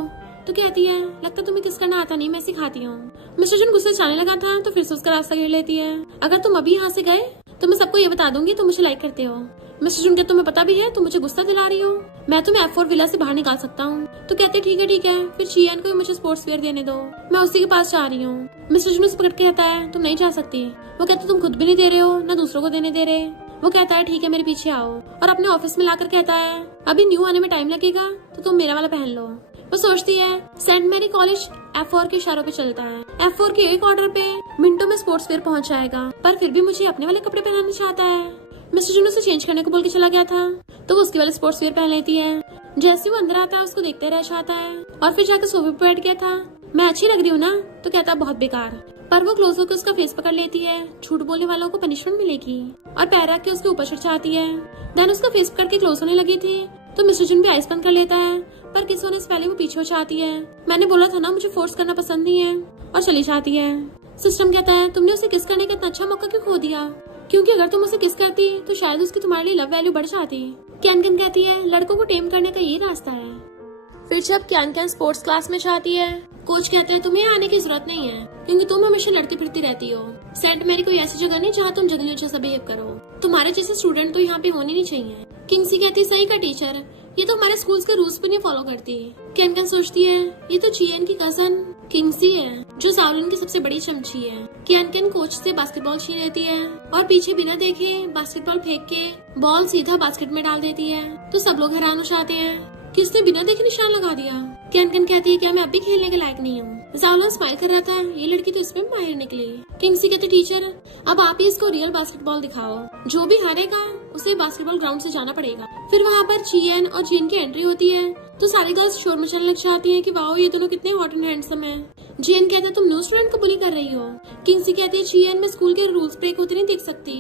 तो कहती है लगता तुम्हें किस करना आता नहीं, मैं सिखाती हूँ। मिस्टर जून गुस्से जाने लगा था तो फिर से उसका रास्ता घेर लेती है। अगर तुम अभी यहाँ से गए तो मैं सबको ये बता दूंगी तुम मुझे लाइक करते हो। मिस्टर जून कहते तुम्हें पता भी है तुम मुझे गुस्सा दिला रही हो, मैं तुम्हें F4 विला से बाहर निकाल सकता हूँ। तो कहते ठीक है, फिर चियन को मुझे स्पोर्ट्स वेयर देने दो, मैं उसी के पास जा रही हूँ। मिस्टर जून उसे पकड़ के कहता है तुम नहीं जा सकती। वो कहते तुम खुद भी नहीं दे रहे हो ना दूसरों को देने दे रहे। वो कहता है ठीक है मेरे पीछे आओ, और अपने ऑफिस में लाकर कहता है अभी न्यू आने में टाइम लगेगा तो तुम मेरा वाला पहन लो। वो सोचती है सेंट मैरी कॉलेज F4 के इशारों पे चलता है, F4 के एक ऑर्डर पे मिनटों में स्पोर्ट्स वेयर पहुंच जाएगा, पर फिर भी मुझे अपने वाले कपड़े पहनना चाहता है। मिस्टर जून उसे चेंज करने को बोल के चला गया था तो वो उसके वाले स्पोर्ट्स वेयर पहन लेती है। जैसे वो अंदर आता है उसको देखते रह जाता है, और फिर जाकर सोफे पे बैठ गया था। मैं अच्छी लग रही हूँ ना, तो कहता बहुत बेकार, पर वो क्लोज होकर उसका फेस पकड़ लेती है, झूठ बोलने वालों को पनिशमेंट मिलेगी, और पैर रख के उसके ऊपर चढ़ जाती है। देन उसका फेस पकड़ के क्लोज होने लगी थी तो मिस्टर जून भी आइस बंद कर लेता है, पर किस होने से पहले वो पीछे हो जाती है। मैंने बोला था ना मुझे फोर्स करना पसंद नहीं है, और चली जाती है। सिस्टम कहता है तुमने उसे किस करने का इतना अच्छा मौका क्यों खो दिया, क्योंकि अगर तुम उसे किस करती तो शायद उसकी तुम्हारे लिए लव वैल्यू बढ़ जाती। कैन कैन कहती है लड़कों को टेम करने का ये रास्ता है। फिर जब कैन कैन स्पोर्ट्स क्लास में जाती है, कोच कहता है तुम्हें आने की जरूरत नहीं है क्योंकि तुम हमेशा लड़ती फिरती रहती हो। सेंट मैरी कोई ऐसी जगह नहीं जहाँ तुम जंगलियों जैसा बिहेव करो। तुम्हारे जैसे स्टूडेंट तो यहाँ पे होने नहीं चाहिए। किंगसी कहती सही का टीचर, ये तो हमारे स्कूल के रूल्स भी नहीं फॉलो करती। कैन सोचती है ये तो चियन की कजन किंगसी है जो जावलिन की सबसे बड़ी चमची है। कैन कोच से बास्केटबॉल छीन लेती है और पीछे बिना देखे बास्केटबॉल फेंक के बॉल सीधा बास्केट में डाल देती है। तो सब लोग हैरान हो जाते हैं कि उसने बिना देखे निशान लगा दिया। कैन कहती है क्या मैं अब भी खेलने के लायक नहीं हूँ। जावलिन स्माइल कर रहा था, ये लड़की तो इसमें माहिर निकली। किंगसी कहते टीचर अब आप ही इसको रियल बास्केटबॉल दिखाओ, जो भी हारेगा उसे बास्केटबॉल ग्राउंड से जाना पड़ेगा। फिर वहाँ पर चियन और जिन की एंट्री होती है तो सारी गर्ल्स शोर मचाने लग जाती हैं कि वाओ ये दोनों कितने हॉट एंड हैंडसम हैं। जिन कहता है तुम न्यू स्टूडेंट को बुली कर रही हो। किंगसी कहती है चियन मैं स्कूल के रूल्स ब्रेक होते नहीं देख सकती,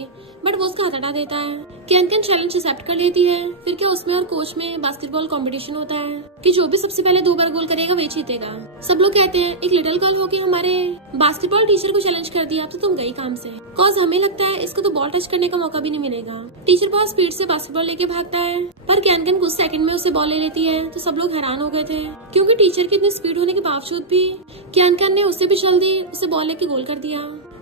बट वो उसका हाथ हटा देता है। कैन चैलेंज एक्सेप्ट कर लेती है। फिर क्या उसमें और कोच में बास्केटबॉल कंपटीशन होता है कि जो भी सबसे पहले 2 बार गोल करेगा वही जीतेगा। सब लोग कहते हैं एक लिटिल गर्ल होके हमारे बास्केटबॉल टीचर को चैलेंज कर दिया तो तुम गई काम से। कॉज हमें लगता है इसको तो बॉल टच करने का मौका भी नहीं मिलेगा। टीचर बहुत स्पीड से बास्केटबॉल लेके भागता है पर कैन कुछ सेकंड में उसे बॉल ले लेती है। तो सब लोग हैरान हो गए थे क्योंकि टीचर की इतनी स्पीड होने के बावजूद भी कैन ने उससे भी जल्दी उसे बॉल लेके गोल कर दिया,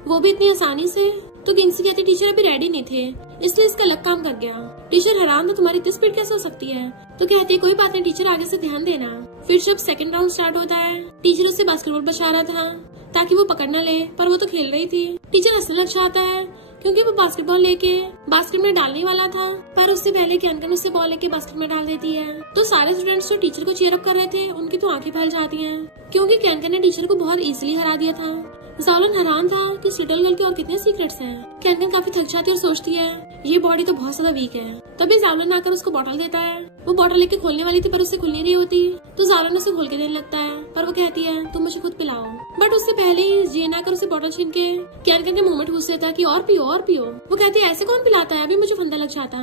वो भी इतनी आसानी से। तो किंगसी कहती टीचर अभी रेडी नहीं थे इसलिए इसका लक काम कर गया। टीचर हैरान था तुम्हारी इतनी स्पीड कैसे हो सकती है। तो कहती है कोई बात नहीं टीचर, आगे से ध्यान देना। फिर जब सेकंड राउंड स्टार्ट होता है टीचर उससे बास्केटबॉल बचा रहा था ताकि वो पकड़ न ले, पर वो तो खेल रही थी। टीचर हंसने लग जाता है क्योंकि वो बास्केटबॉल लेके बास्केट में डालने वाला था पर उससे पहले कैन उससे बॉल लेके बास्केट में डाल देती है। तो सारे स्टूडेंट्स जो टीचर को चीयर अप कर रहे थे उनकी तो आंखें फैल जाती हैं क्योंकि कैन ने टीचर को बहुत इजीली हरा दिया था। जावलिन हैरान था कि इस लिटिल गर्ल के और कितने सीक्रेट्स हैं। कैन काफी थक जाती है और सोचती है ये बॉडी तो बहुत ज्यादा वीक है। तभी जावलिन आकर उसको बॉटल देता है। वो बॉटल लेके खोलने वाली थी पर उससे खुल नहीं रही होती तो जावलिन उसे खोल के देने लगता है पर वो कहती है तुम मुझे खुद पिलाओ। बट उससे पहले ही जेन आकर उसे बॉटल छीन के कैन के मुंह में ठूस देता है कि और पियो और पियो। वो कहती है ऐसे कौन पिलाता है, अभी मुझे फंदा लग जाता।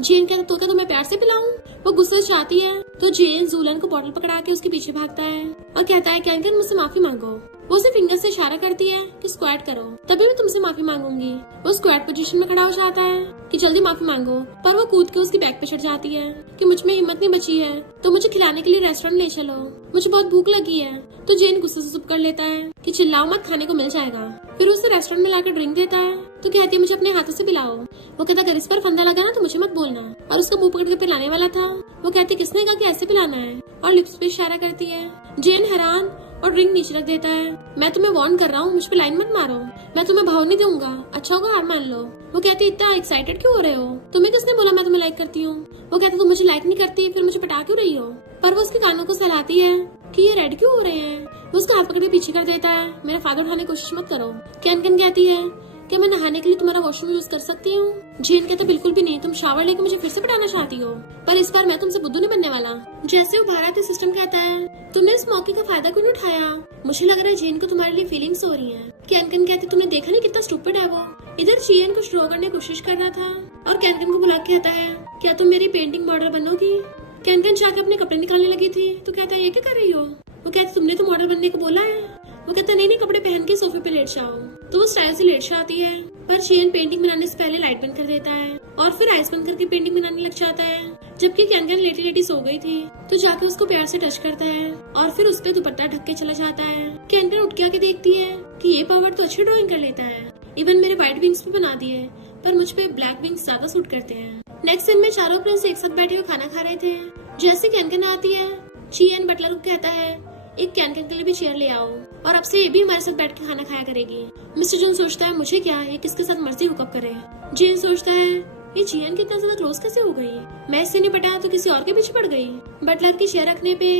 जेन कहता तो क्या तुम्हें प्यार से पिलाऊं। वो गुस्से से चाहती है तो जेन जूलन को बॉटल पकड़ा के उसके पीछे भागता है और कहता है कैन मुझसे माफी मांगो। वो उसे फिंगर से इशारा करती है कि स्क्वाट करो तभी मैं तुमसे माफी मांगूंगी। वो स्क्वाट पोजीशन में खड़ा हो जाता है कि जल्दी माफी मांगो, पर वो कूद के उसकी बैक पे चढ़ जाती है कि मुझ में हिम्मत नहीं बची है तो मुझे खिलाने के लिए रेस्टोरेंट ले चलो, मुझे बहुत भूख लगी है। तो जेन गुस्से से चुप कर लेता है कि चिल्लाओ मत, खाने को मिल जाएगा। फिर उसे रेस्टोरेंट में लाकर ड्रिंक देता है तो कहती है मुझे अपने हाथों से पिलाओ। वो कहता अगर इस पर फंदा लगा ना तो मुझे मत बोलना, और उसका मुंह पकड़ के पिलाने वाला था। वो कहती किसने कहा कि ऐसे पिलाना है और लिप्स पे इशारा करती है। जेन हैरान और ड्रिंक नीचे रख देता है। मैं तुम्हें वार्न कर रहा हूँ, मुझ पे लाइन मत मारो, मैं तुम्हें भाव नहीं दूंगा, अच्छा होगा हार मान लो। वो कहती इतना एक्साइटेड क्यों हो रहे हो, तुम्हें किसने बोला मैं तुम्हें लाइक करती हूँ। वो कहती तुम मुझे लाइक नहीं करती फिर मुझे पटा क्यों रही हो। पर वो उसके कानों को सहलाती है कि ये रेड क्यों हो रहे हैं। वो उसका हाथ पकड़ के पीछे कर देता है, मेरा फायदा उठाने की कोशिश मत करो। कैन कहती है क्या मैं नहाने के लिए तुम्हारा वॉशरूम यूज कर सकती हूँ। जेन कहता बिल्कुल भी नहीं, तुम शावर लेके मुझे फिर से पटाना चाहती हो, पर इस बार मैं तुमसे बुद्धू नहीं बनने वाला। जैसे वो बाहर आते सिस्टम कहता है तुमने इस मौके का फायदा क्यों नहीं उठाया, मुझे लग रहा है जेन को तुम्हारे लिए फीलिंग्स हो रही हैं। कैन कहती तुमने देखा नहीं कितना स्टूपिड है वो। इधर चियन कुछ ड्रॉ करने की कोशिश कर रहा था और कैन को बुला के कहता है क्या तुम मेरी पेंटिंग मॉडल बनोगी। कैन जाकर अपने कपड़े निकालने लगी थी तो कहता है ये क्या कर रही हो। वो कहती तुमने तो मॉडल बनने को बोला है। वो कहता नहीं कपड़े पहन के सोफे पे लेट जाओ। तो वो स्टाइल से लेट जाती है पर चियन पेंटिंग बनाने से पहले लाइट बंद कर देता है और फिर आइस बंद करके पेंटिंग बनाने लग जाता है। जबकि कैन लेटी लेटी सो गई थी तो जाके उसको प्यार से टच करता है और फिर उस पे दुपट्टा ढक के चला जाता है। कैन उठ के आके देखती है कि ये पावर तो अच्छी ड्राइंग कर लेता है, इवन मेरे व्हाइट विंग्स भी बना दिए पर मुझ पे ब्लैक विंग्स ज्यादा सूट करते हैं। नेक्स्ट सीन में चारों प्रिंस एक साथ बैठे हुए खाना खा रहे थे। जैसे कैन आती है चियन बटलर को कहता है एक कैन के लिए भी चेयर ले आओ और अब से ये भी हमारे साथ बैठ के खाना खाया करेगी। मिस्टर जॉन सोचता है मुझे क्या, ये किसके साथ मर्जी हुकअप करे। जेन सोचता है ये चियन कितना ज्यादा क्लोज कैसे हो गई, मैं इससे नहीं पटा तो किसी और के पीछे पड़ गई। बटलर की चेयर रखने पे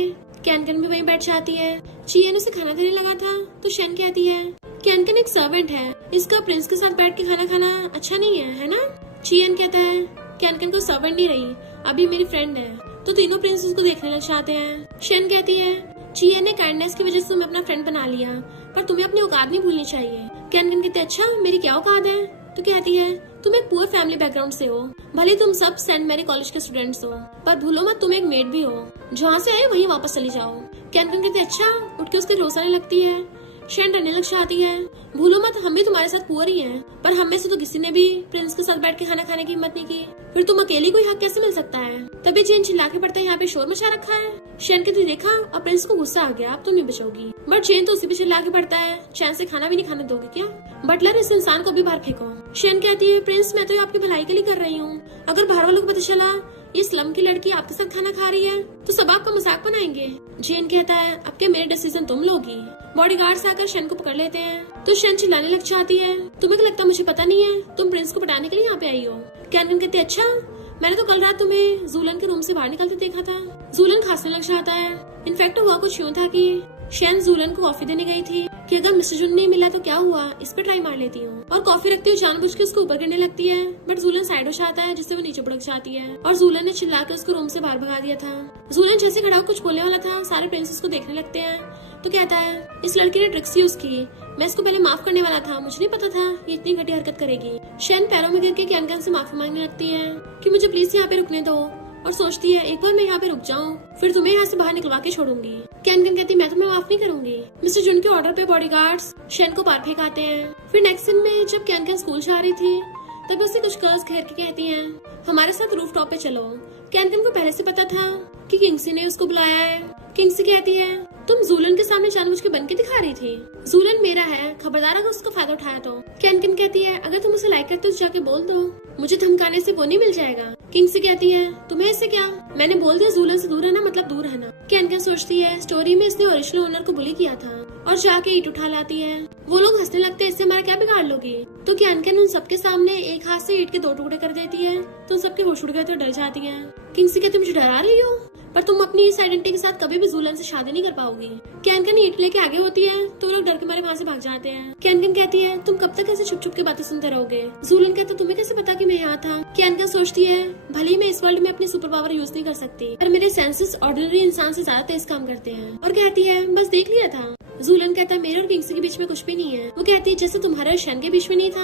कैन भी वहीं बैठ जाती है। चियन उसे खाना देने लगा था तो शेन कहती है कैन एक सर्वेंट है, इसका प्रिंस के साथ बैठ के खाना खाना अच्छा नहीं है ना। चियन कहता है कैन को सर्वेंट नहीं रही, अभी मेरी फ्रेंड है। तो तीनों प्रिंस उसको देखने लग जाते हैं। शेन कहती है चियन ने काइंडनेस की वजह से तुम्हें अपना फ्रेंड बना लिया पर तुम्हें अपनी औकात नहीं भूलनी चाहिए। कैन कहते अच्छा मेरी क्या औकात है। तो कहती है तुम एक पुअर फैमिली बैकग्राउंड से हो, भले तुम सब सेंट मैरी कॉलेज के स्टूडेंट्स हो, पर भूलो मत तुम एक मेड भी हो, जहाँ से आए वहीं वापस चली जाओ। कैन कहते अच्छा, उठ के उसके रोसाने लगती है। शेन डरने लग जाती है, भूलो मत हम भी तुम्हारे साथ पुअर ही हैं, पर हम में से तो किसी ने भी प्रिंस के साथ बैठ के खाना खाने की हिम्मत नहीं की। फिर तुम अकेली कोई हक कैसे मिल सकता है? तभी चेन चिल्ला के पड़ता है, यहाँ पे शोर मचा रखा है। शेन कहती देखा, अब प्रिंस को गुस्सा आ गया, अब तुम नहीं बचोगी। बट चेन तो उसी पे चिल्ला के पड़ता है, चैन से खाना भी नहीं खाने दोगे क्या? बटलर, इस इंसान को भी बाहर फेंको। शेन कहती है प्रिंस, मैं तो आपकी भलाई के लिए कर रही हूँ, अगर बाहर वालों को पता चला ये स्लम की लड़की आपके साथ खाना खा रही है तो सब आपका मजाक बनाएंगे। जेन कहता है अब क्या मेरे डिसीजन तुम लोगी? बॉडीगार्ड्स आकर शेन को पकड़ लेते हैं तो शेन चिल्लाने लग जाती है, तुम्हें क्या लगता मुझे पता नहीं है? तुम प्रिंस को पटाने के लिए यहाँ पे आई हो? कैनकन कहते अच्छा, मैंने तो कल रात तुम्हें जूलन के रूम से बाहर निकलते देखा था। जूलन खांसने लग जाता है। इनफैक्ट हुआ कुछ यूँ था कि शेन जूलन को कॉफी देने गई थी कि अगर मिस्टर जुन नहीं मिला तो क्या हुआ, इस पे ट्राई मार लेती हूँ, और कॉफी रखती हुई जानबूझ के उसको ऊपर गिरने लगती है। बट जूलन साइड हो जाता है जिससे वो नीचे बुड़क जाती है और जूलन ने चिल्लाकर उसको रूम से बाहर भगा दिया था। जूलन जैसे खड़ा होकर कुछ बोलने वाला था, सारे प्रिंसेस को देखने लगते हैं तो कहता है इस लड़की ने ट्रिक्स यूज की, मैं इसको पहले माफ करने वाला था, मुझे नहीं पता था ये इतनी घटिया हरकत करेगी। शेन पैरों में गिर के कैनकन से माफी मांगने लगती है कि मुझे प्लीज यहाँ पे रुकने दो, और सोचती है एक बार मैं यहाँ पे रुक जाऊँ फिर तुम्हें यहाँ से बाहर निकलवा के छोड़ूंगी। कैनकन कहती मैं तुम्हें माफ नहीं करूंगी। मिस्टर जुन के ऑर्डर पे बॉडीगार्ड्स शेन को बाहर फेंकाते हैं। फिर नेक्स्ट सीन में जब कैनकन स्कूल जा रही थी तभी उसे कुछ गर्ल्स घेर के कहती हैं हमारे साथ रूफ टॉप पे चलो। कैनकन को पहले से पता था कि किंगसी ने उसको बुलाया है। किंगसी कहती है तुम जूलन के सामने जानबूझ के बन के दिखा रही थी, जूलन मेरा है, खबरदार अगर उसका फायदा उठाया तो। कैनकन कहती है अगर तुम उसे लाइक करते हो तो जाके बोल दो, मुझे धमकाने से वो नहीं मिल जाएगा। किंगसी कहती है तुम्हें इससे क्या, मैंने बोल दिया जूलन से दूर रहना मतलब दूर रहना। कैनकन सोचती है स्टोरी में इसने ओरिजिनल ओनर को बुली किया था और जाके ईट उठा लाती है। वो लोग हंसने लगते हैं इससे हमारा क्या बिगाड़ लोगी? तो कैनकन उन सबके सामने एक हाथ से ईट के 2 टुकड़े कर देती है तो उन सबके होश उड़ गए तो डर जाती है। किंगसी कहती मुझे डरा रही हो, पर तुम अपनी इस आइडेंटिटी के साथ कभी भी जूलन से शादी नहीं कर पाओगी। कैनकन ईट लेके आगे होती है तो लोग डर के मारे वहाँ से भाग जाते हैं। कैनकन कहती है तुम कब तक ऐसे छुप छुप के बातें सुनते रहोगे? जूलन कहता तुम्हें कैसे पता कि मैं यहाँ था? कैनकन सोचती है भले ही मैं इस वर्ल्ड में अपनी सुपर पावर यूज नहीं कर सकती पर मेरे सेंसेस ऑर्डिनरी इंसान से ज्यादा तेज काम करते हैं। और कहती है बस देख लिया था। जूलन कहता है मेरे और किंगसी के बीच में कुछ भी नहीं है। वो कहती है जैसे तुम्हारे और शेन के बीच में नहीं था।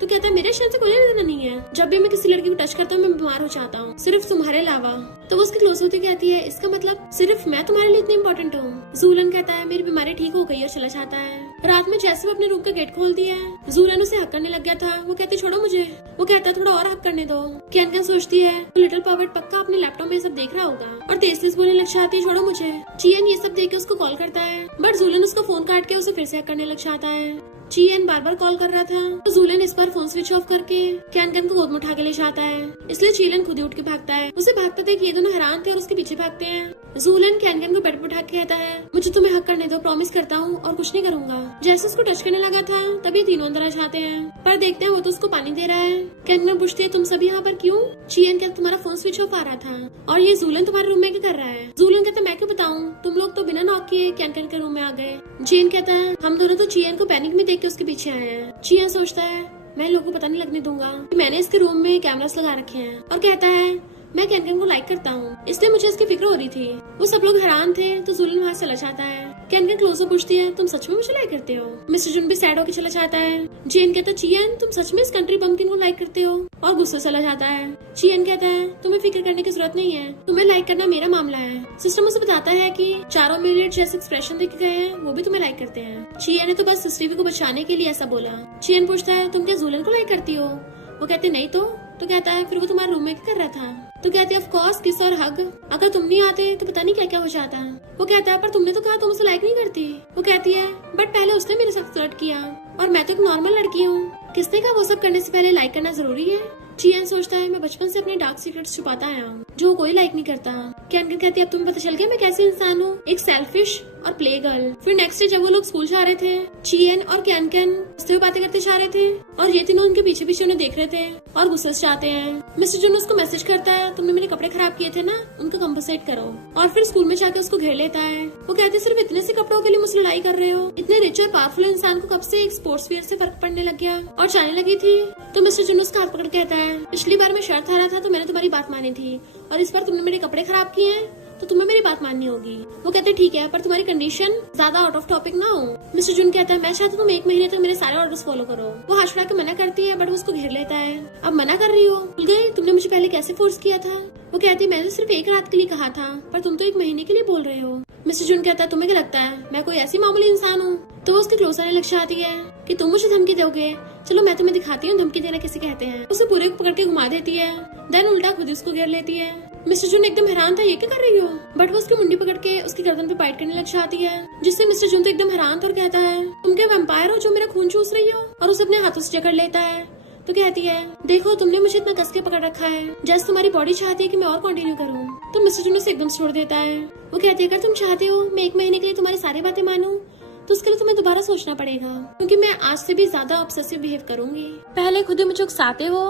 तो कहता है मेरे शेन से कोई लेना नहीं है, जब भी मैं किसी लड़की को टच करता हूँ मैं बीमार हो जाता हूँ, सिर्फ तुम्हारे अलावा। तो वो उसके क्लोज होती कहती है इसका मतलब सिर्फ मैं तुम्हारे लिए इतनी इम्पोर्टेंट हूँ? जूलन कहता है मेरी बीमारी ठीक हो गई और चला जाता है। रात में जैसे वो अपने रूम का गेट खोलती है जूलन उसे हक करने लग गया था। वो कहती छोड़ो मुझे। वो कहता है थोड़ा और हक करने दो। कैनकन सोचती है लिटिल पॉवर्ट पक्का अपने लैपटॉप में सब देख रहा होगा और तेज तेज बोलने लग जाती है छोड़ो मुझे। चियन ये सब देख के उसको कॉल करता है बट जूलन उसका फोन काट के उसे फिर से हक करने लग जाता है। चियन बार बार कॉल कर रहा था तो जूलन इस बार फोन स्विच ऑफ करके कैनकन को गोद में उठा के ले जाता है, इसलिए चियन खुद ही उठ के भागता है। उसे भागते देख ये दोनों हैरान थे और उसके पीछे भागते हैं। जूलन कैनकन को बेड पर उठा के कहता है मुझे तुम्हें हक करने दो, प्रॉमिस करता हूँ और कुछ नहीं करूंगा। जैसे उसको टच करने लगा था तभी तीनों अंदर आ जाते हैं पर देखते हैं वो तो उसको पानी दे रहा है। कैनकन पूछती है तुम सब यहाँ पर क्यों? चियन कहता तुम्हारा फोन स्विच ऑफ आ रहा था और ये जूलन तुम्हारे रूम में क्या कर रहा है? जूलन कहता मैं क्यों बताऊँ, तुम लोग तो बिना नॉक किए कैनकन के रूम में आ गए। चियन कहता है हम दोनों तो चियन को पैनिक में देख के उसके पीछे आए हैं। चियन सोचता है मैं लोगों को पता नहीं लगने दूंगा कि मैंने इसके रूम में कैमरास लगा रखे हैं और कहता है मैं कैनकन को लाइक करता हूँ इसलिए मुझे इसकी फिक्र हो रही थी। वो सब लोग हैरान थे तो जूलन वहाँ चला जाता है। कैनकन क्लोजर पूछती है तुम सच में मुझे लाइक करते हो? मिस्टर जुन भी सैड होकर चला जाता है। जेन कहता है चियन तुम सच में इस कंट्री बम्पकिन को लाइक करते हो? और गुस्सा चला जाता है। चियन कहता है तुम्हें फिक्र करने की जरूरत नहीं है, तुम्हें लाइक करना मेरा मामला है। सिस्टर मुझे बताता है कि चारों मिनट जैसे एक्सप्रेशन देखे गए हैं वो भी तुम्हें लाइक करते हैं। चियन ने तो बस सिस्टर को बचाने के लिए ऐसा बोला। चियन पूछता है तुम क्या जूलन को लाइक करती हो? वो कहते नहीं तो कहता है फिर वो तुम्हारे रूम में क्या कर रहा था? तो कहती है ऑफ कोर्स किस और हग, अगर तुम नहीं आते तो पता नहीं क्या क्या हो जाता। वो कहता है पर तुमने तो कहा तुम उसे लाइक नहीं करती। वो कहती है बट पहले उसने मेरे साथ फ्लर्ट किया और मैं तो एक नॉर्मल लड़की हूँ, किसने कहा वो सब करने से पहले लाइक करना जरूरी है? चियन सोचता है मैं बचपन से अपने डार्क सीक्रेट्स छुपाता आया हूँ जो कोई लाइक नहीं करता। कैनकन कहती है अब तुम्हें पता चल गया मैं कैसे इंसान हूँ, एक सेल्फिश और प्ले गर्ल। फिर नेक्स्ट डे जब वो लोग स्कूल जा रहे थे चियन और कैनकन हंसते हुए बातें करते जा रहे थे और ये तीनों उनके पीछे पीछे उन्हें देख रहे थे और गुस्से से जाते हैं। मिस्टर जुन उसको मैसेज करता है तुमने मेरे कपड़े खराब किए थे ना, उनको कंपनसेट करो। और फिर स्कूल में जाके उसको घेर लेता है। वो कहते सिर्फ इतने से कपड़ों के लिए मुझसे लड़ाई कर रहे हो? इतने रिच और पावरफुल इंसान को कब से एक स्पोर्ट्स वियर से फर्क पड़ने लग गया और जाने लगी थी? तो मिस्टर जुन उसका हाथ पकड़ कहता है पिछली बार मैं शर्त हारा था तो मैंने तुम्हारी बात मानी थी और इस बार तुमने मेरे कपड़े खराब किए हैं तो तुम्हें मेरी बात माननी होगी। वो कहते ठीक है पर तुम्हारी कंडीशन ज्यादा आउट ऑफ टॉपिक ना हो। मिस्टर जुन कहता है मैं चाहता तुम 1 महीने तक मेरे सारे ऑर्डर्स फॉलो करो। वो हाथ छुड़ा के मना करती है बट वो उसको घेर लेता है। अब मना कर रही हो, भूल गई तुमने मुझे पहले कैसे फोर्स किया था? वो कहती है मैंने सिर्फ 1 रात के लिए कहा था पर तुम तो 1 महीने के लिए बोल रहे हो। मिस्टर जुन कहता है तुम्हें क्या लगता है मैं कोई ऐसी मामूली इंसान हूँ? तो वो उसके क्लोज आने लग जाती है कि तुम मुझे धमकी दोगे, चलो मैं तुम्हें दिखाती हूँ धमकी देना किसे कहते हैं। उसे पूरे को पकड़ के घुमा देती है, देन उल्टा खुद उसको घेर लेती है। मिस्टर जून एकदम हैरान था, ये क्या कर रही हो, बट वो उसकी मुंडी पकड़ के उसकी गर्दन पे बाइट करने लग जाती है, जिससे मिस्टर जून तो एकदम हैरान था और कहता है तुम क्या वैम्पायर हो जो मेरा खून चूस रही हो, और उसे अपने हाथों से जकड़ लेता है। तो कहती है देखो तुमने मुझे इतना कस के पकड़ रखा है, जैसे तुम्हारी बॉडी चाहती है कि मैं और कंटिन्यू करूँ। तो मिस्टर जून उसे एकदम छोड़ देता है। वो कहती है अगर तुम चाहते हो मैं 1 महीने के लिए तुम्हारी सारी बातें मानूं तो उसके लिए तुम्हें दोबारा सोचना पड़ेगा, क्योंकि मैं आज से भी ज्यादा ऑब्सेसिव बिहेव करूंगी। पहले खुद ही मुझे उकसाते हो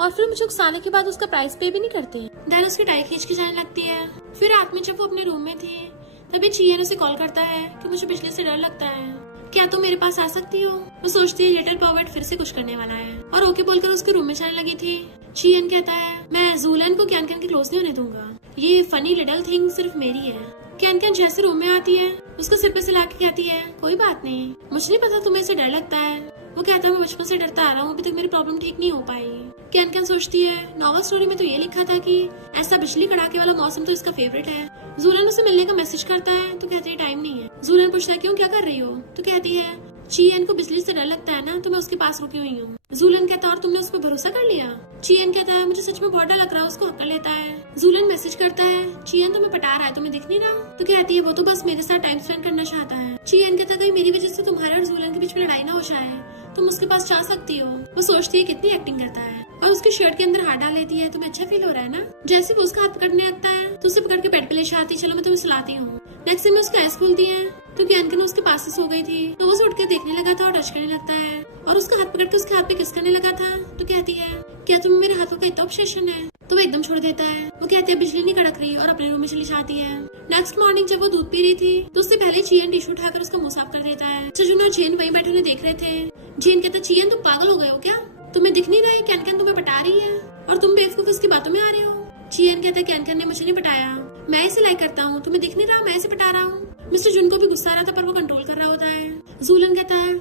और फिर मुझे उकसाने के बाद उसका प्राइस पे भी नहीं करते। दैन उसकी टाई खींच के जाने लगती है। फिर रात में जब वो अपने रूम में थी तभी चियन उसे कॉल करता है कि मुझे बिजली से डर लगता है, क्या तुम मेरे पास आ सकती हो। वो सोचती है लिटिल पॉवर्ट फिर से कुछ करने वाला है और ओके बोलकर उसके रूम में जाने लगी थी। चियन कहता है मैं जूलन को कैन कैन के क्लोज नहीं होने दूंगा, ये फनी लिटिल थिंग सिर्फ मेरी है। कैन कैन जैसे रूम में आती है उसको सिर पे सिला के कहती है कोई बात नहीं, मुझे नहीं पता तुम्हें इसे डर लगता है। वो कहता है मैं बचपन से डरता आ रहा हूँ, अभी तक मेरी प्रॉब्लम ठीक नहीं हो पाई। कैन कैन सोचती है नॉवल स्टोरी में तो ये लिखा था कि ऐसा बिजली कड़ाके वाला मौसम तो इसका फेवरेट है। जूलन उसे मिलने का मैसेज करता है तो कहती है टाइम नहीं है। जूलन पूछता है क्यों, क्या कर रही हो। तो कहती है चियन को बिजली से डर लगता है ना, तो मैं उसके पास रुकी हुई हूँ। जूलन कहता है और तुमने उस पर भरोसा कर लिया। चियन कहता है मुझे सच में बहुत डर लग रहा है, उसको हक कर लेता है। जूलन मैसेज करता है चियन तुम्हें पटा रहा है, तुम्हें दिख नहीं रहा। तो कहती है वो तो बस मेरे साथ टाइम स्पेंड करना चाहता है। चियन कहता है कहीं मेरी वजह से तुम्हारे और जूलन के बीच में लड़ाई ना हो जाए, तुम उसके पास जा सकती हो। वो सोचती है कितनी एक्टिंग करता है और उसके शर्ट के अंदर हाथ डाल लेती है। तुम्हें अच्छा फील हो रहा है ना। जैसे वो उसका हाथ पकड़ने लगता है तो उसे पकड़ के बेड पे ले जाती है, चलो मैं तुम्हें सुलाती हूँ। नेक्स्ट टाइम उसकी आईज खुलती है तो कैन उसके पास से सो गई थी, तो वो उठ के देखने लगा था और टच करने लगता है और उसका हाथ पकड़ के उसके हाथ पे किस करने लगा था। तो कहती है क्या तुम्हें मेरे हाथों का इतना ऑब्सेशन है। तो वो एकदम छोड़ देता है। वो कहती है बिजली नहीं कड़क रही और अपने रूम में चली जाती है। नेक्स्ट मॉर्निंग जब वो दूध पी रही थी तो उससे पहले चियन टिश्यू उठाकर उसका मुंह साफ कर देता है। सजुन और जेन वहीं बैठे उन्हें देख रहे थे। जेन कहता चियन तुम पागल हो गए हो क्या, तुम्हें दिख नहीं रहा है कैन तुम्हें पटा रही है और तुम बेवकूफ उसकी बातों में आ रहे हो। चियन कहता है कैन ने मुझे नहीं पटाया, मैं इसे लाइक करता हूँ, तुम्हें दिख नहीं रहा मैं इसे पटा रहा हूँ। मिस्टर जुन को भी गुस्सा आ रहा था पर वो कंट्रोल कर रहा होता है। जूलन कहता है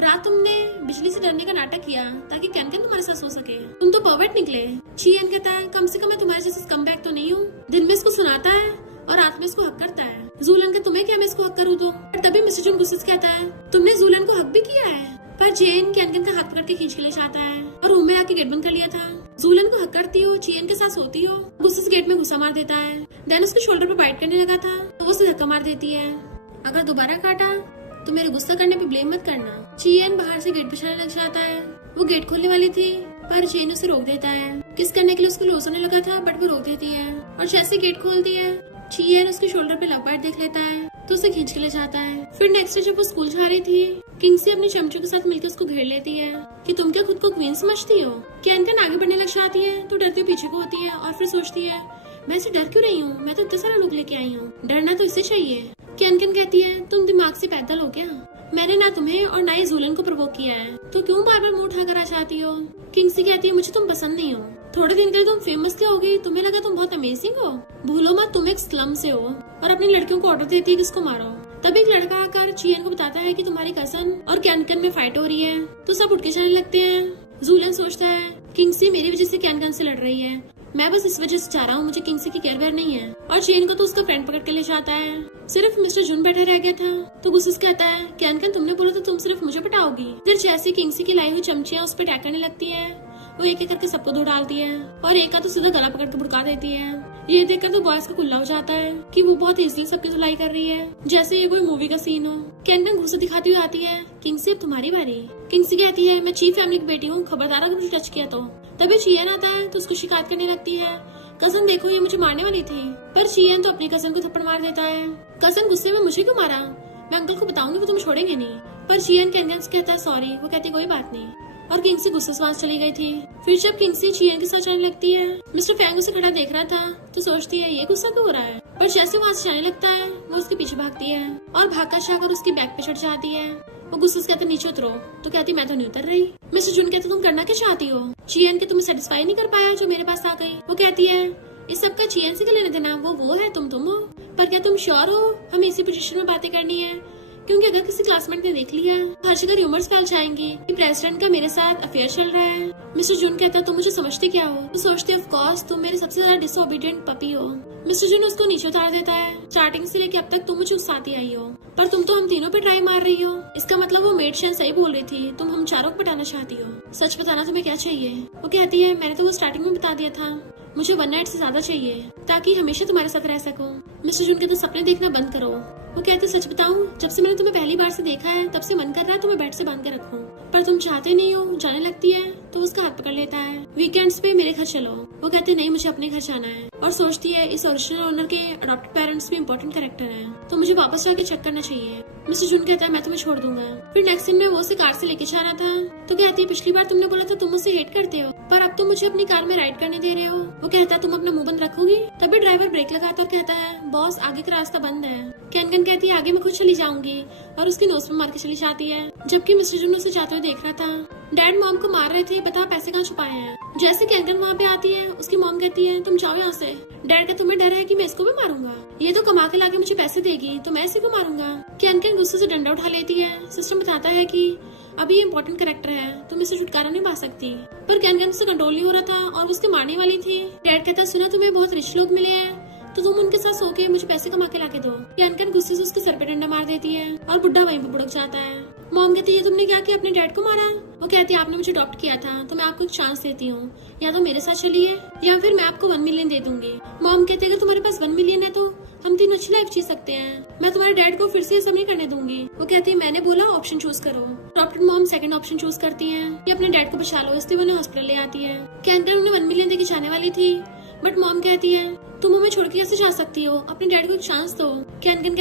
रात तुमने बिजली से डरने का नाटक किया ताकि कैन तुम्हारे साथ सो सके, तुम तो परवर्ट निकले। चियन कहता है कम से कम मैं तुम्हारे जैसे कम बैक तो नहीं हूँ। दिन में इसको सुनाता है और रात में इसको हक करता है। जूलन का तुम्हें क्या मैं इसको हक करूँ तो। तभी मिस्टर जुन गुस्से से कहता है तुमने जूलन को हक भी किया है। पर जेन कैन का हाथ पकड़ के खींच के ले जाता है और रूम में आके गेट बंद कर लिया था। जूलन को हक करती हो, चियन के साथ सोती हो, गुस्से से गेट में घुसा मार देता है। देन उसके शोल्डर पे बाइट करने लगा था तो वो उसे धक्का मार देती है। अगर दोबारा काटा तो मेरे गुस्सा करने पे ब्लेम मत करना। चियन बाहर से गेट पे चलने लग जाता है। वो गेट खोलने वाली थी पर जेन उसे रोक देता है। किस करने के लिए उसको लूज होने लगा था बट वो रोक देती है और जैसे गेट खोलती है चियन उसके शोल्डर पे लव बाइट देख लेता है तो उसे खींच के ले जाता है। फिर नेक्स्ट डे जब वो स्कूल जा रही थी किंगसी अपनी चमचों के साथ मिलकर उसको घेर लेती है कि तुम क्या खुद को क्वीन समझती हो। कैन आगे बढ़ने लग जाती है तो डरती हुई पीछे को होती है और फिर सोचती है मैं इसे डर क्यों रही हूँ, मैं तो इतना सारा लुक लेके आई हूँ, डरना तो इसे चाहिए। कैन कहती है तुम दिमाग से पैदल हो क्या, मैंने ना तुम्हें और ना ही जूलन को प्रवोक किया है तो क्यों बार बार मुंह उठाकर आ जाती हो। किंगसी कहती है मुझे तुम पसंद नहीं हो, थोड़े दिन के लिए तुम फेमस क्या होगी, तुम्हें लगा तुम बहुत अमेजिंग हो, भूलो मत तुम एक स्लम से हो। और अपनी लड़कियों को ऑर्डर देती है किसको मारो। तभी एक लड़का आकर चियन को बताता है कि तुम्हारी कजन और कैन में फाइट हो रही है तो सब उठ के जाने लगते हैं। जूलन सोचता है किंगसी मेरी वजह से कैन से लड़ रही है, मैं बस इस वजह से चाह रहा हूँ, मुझे किंगसी की केयर वेयर नहीं है। और चेन को तो उसका फ्रेंड पकड़ के ले जाता है। सिर्फ मिस्टर जुन बैठा रह गया था तो गुस्से से कहता है कैन तुमने बोला था तुम सिर्फ मुझे पटाओगी। फिर जैसी किंगसी की लाई हुई चमचियां उस पर अटैक करने लगती है वो एक एक करके सबको धो डालती है और एक का तो सीधा गला पकड़ के भुड़का देती है। ये देखकर तो बॉयज का कुल्ला हो जाता है कि वो बहुत इजीली सबकी धुलाई कर रही है जैसे ये कोई मूवी का सीन हो। कैन गुस्सा दिखाती हुई आती है किंगसी अब तुम्हारी बारी। किंगसी कहती है मैं चीफ फैमिली की बेटी हूँ, खबरदार अगर मुझे टच किया तो। तभी चियन आता है तो उसको शिकायत करने लगती है कजन देखो ये मुझे मारने वाली थी, पर चियन तो अपनी कजन को थप्पड़ मार देता है। कजन गुस्से में मुझे क्यों मारा, मैं अंकल को बताऊंगी वो तुम्हें छोड़ेंगे नहीं। पर चियन कैन से कहता है सॉरी, वो कहती कोई बात नहीं और किंगसी गुस्से से वहां चली गई थी। फिर जब किंगसी चियन के साथ जाने लगती है मिस्टर फैंग उसे खड़ा देख रहा था तो सोचती है ये गुस्सा क्यों हो रहा है। पर जैसे वहां से जाने लगता है वो उसके पीछे भागती है और भागकर जाकर उसकी बैग पे चढ़ जाती है। वो गुस्से से कहते नीचे उतरो तो कहती मैं तो नहीं उतर रही। मिस्टर जुन कहते तुम करना क्या चाहती हो, चियन के तुम्हें सेटिस्फाई नहीं कर पाया जो मेरे पास आ गई। वो कहती है इस सब का चियन से क्या लेने देना, वो है तुम हो। पर क्या तुम श्योर हो हमें इसी पोजीशन में बातें करनी है, क्योंकि अगर किसी क्लासमेट ने देख लिया हर जगह रूमर्स फैल जाएंगे कि प्रेसिडेंट का मेरे साथ अफेयर चल रहा है। मिस्टर जुन कहता तुम मुझे समझते क्या हो। तो सोचते ऑफ कोर्स तुम मेरे सबसे ज्यादा डिसोबीडिएंट पपी हो। मिस्टर जून उसको नीचे उतार देता है। स्टार्टिंग से लेके अब तक तुम मुझे उकसाती आई हो, पर तुम तो हम तीनों पे ट्राई मार रही हो। इसका मतलब वो मेड शायद सही बोल रही थी, तुम हम चारों को पटाना चाहती हो। सच बताना तुम्हें क्या चाहिए? वो कहती है मैंने तो वो स्टार्टिंग में बता दिया था, मुझे 1 नाइट से ज्यादा चाहिए ताकि हमेशा तुम्हारे साथ रह सकूं। मिस्टर जून कहते सपने देखना बंद करो। वो कहते सच बताऊं, जब से मैंने तुम्हें पहली बार से देखा है तब से मन कर रहा है तुम्हें बेड से बांध के रखूं, पर तुम चाहते नहीं हो। जाने लगती है तो उसका हाथ पकड़ लेता है। वीकेंड्स पे मेरे घर चलो। वो कहते नहीं मुझे अपने घर जाना है, और सोचती है इस ओरिजिनल ओनर के अडॉप्टेड पेरेंट्स भी इम्पोर्टेंट कैरेक्टर हैं, तो मुझे वापस जाके चेक करना चाहिए। मिस्टर जून कहता है मैं तुम्हें छोड़ दूंगा। फिर नेक्स्ट सीन में वो उसे कार से लेके जा रहा था तो कहती है पिछली बार तुमने बोला था तुम मुझसे हेट करते हो, पर अब तुम मुझे अपनी कार में राइड करने दे रहे हो। वो कहता है तुम अपना मुंह बंद रखोगी? तभी ड्राइवर ब्रेक लगाता और कहता है बॉस आगे का रास्ता बंद है। कैनकन कहती है आगे मैं खुद चली जाऊंगी, और उसकी नोज पे मार के चली जाती है। जबकि मिस्टर जून उसे जाते हुए देख रहा था। डैड मॉम को मार रहे थे, बता पैसे कहाँ छुपाए हैं। जैसे कैनकन वहाँ पे आती है उसकी मॉम कहती है तुम जाओ यहाँ से। डैड का तुम्हें डर है कि मैं इसको भी मारूंगा, ये तो कमा के लाके मुझे पैसे देगी तो मैं इसी को मारूंगा। कैनकन गुस्से से डंडा उठा लेती है। सिस्टम बताता है कि अभी ये इम्पोर्टेंट कैरेक्टर है, तुम इसे छुटकारा नहीं पा सकती, पर कैनकन से कंट्रोल नहीं हो रहा था और उसके मारने वाली थी। डैड कहता सुना तुम्हें बहुत रिच लोग मिले हैं तो तुम उनके साथ सो के मुझे पैसे कमा के लाके दो। कैनकन गुस्से से उसके सर पे डंडा मार देती है और बुड्ढा वहीं पे बुड़क जाता है। मॉम कहती है तुमने क्या किया, अपने डैड को मारा? वो कहती है आपने मुझे अडॉप्ट किया था तो मैं आपको एक चांस देती हूँ, या तो मेरे साथ चलिए या फिर मैं आपको 1 मिलियन दे दूंगी। मॉम कहती है अगर तुम्हारे पास 1 मिलियन है तो हम तीनों अच्छी लाइफ जी सकते हैं, मैं तुम्हारे डैड को फिर से ये सब नहीं करने दूंगी। वो कहती है मैंने बोला ऑप्शन चूज करो। Adopted mom second option choose करती है कि अपने डैड को बचा लो, इसलिए उन्हें हॉस्पिटल ले आती है। कैनकन उन्हें 1 मिलियन देके जाने वाली थी, बट मॉम कहती है तुम हमें छोड़ के कैसे जा सकती हो, अपने डैड को एक चांस दो। कैनकन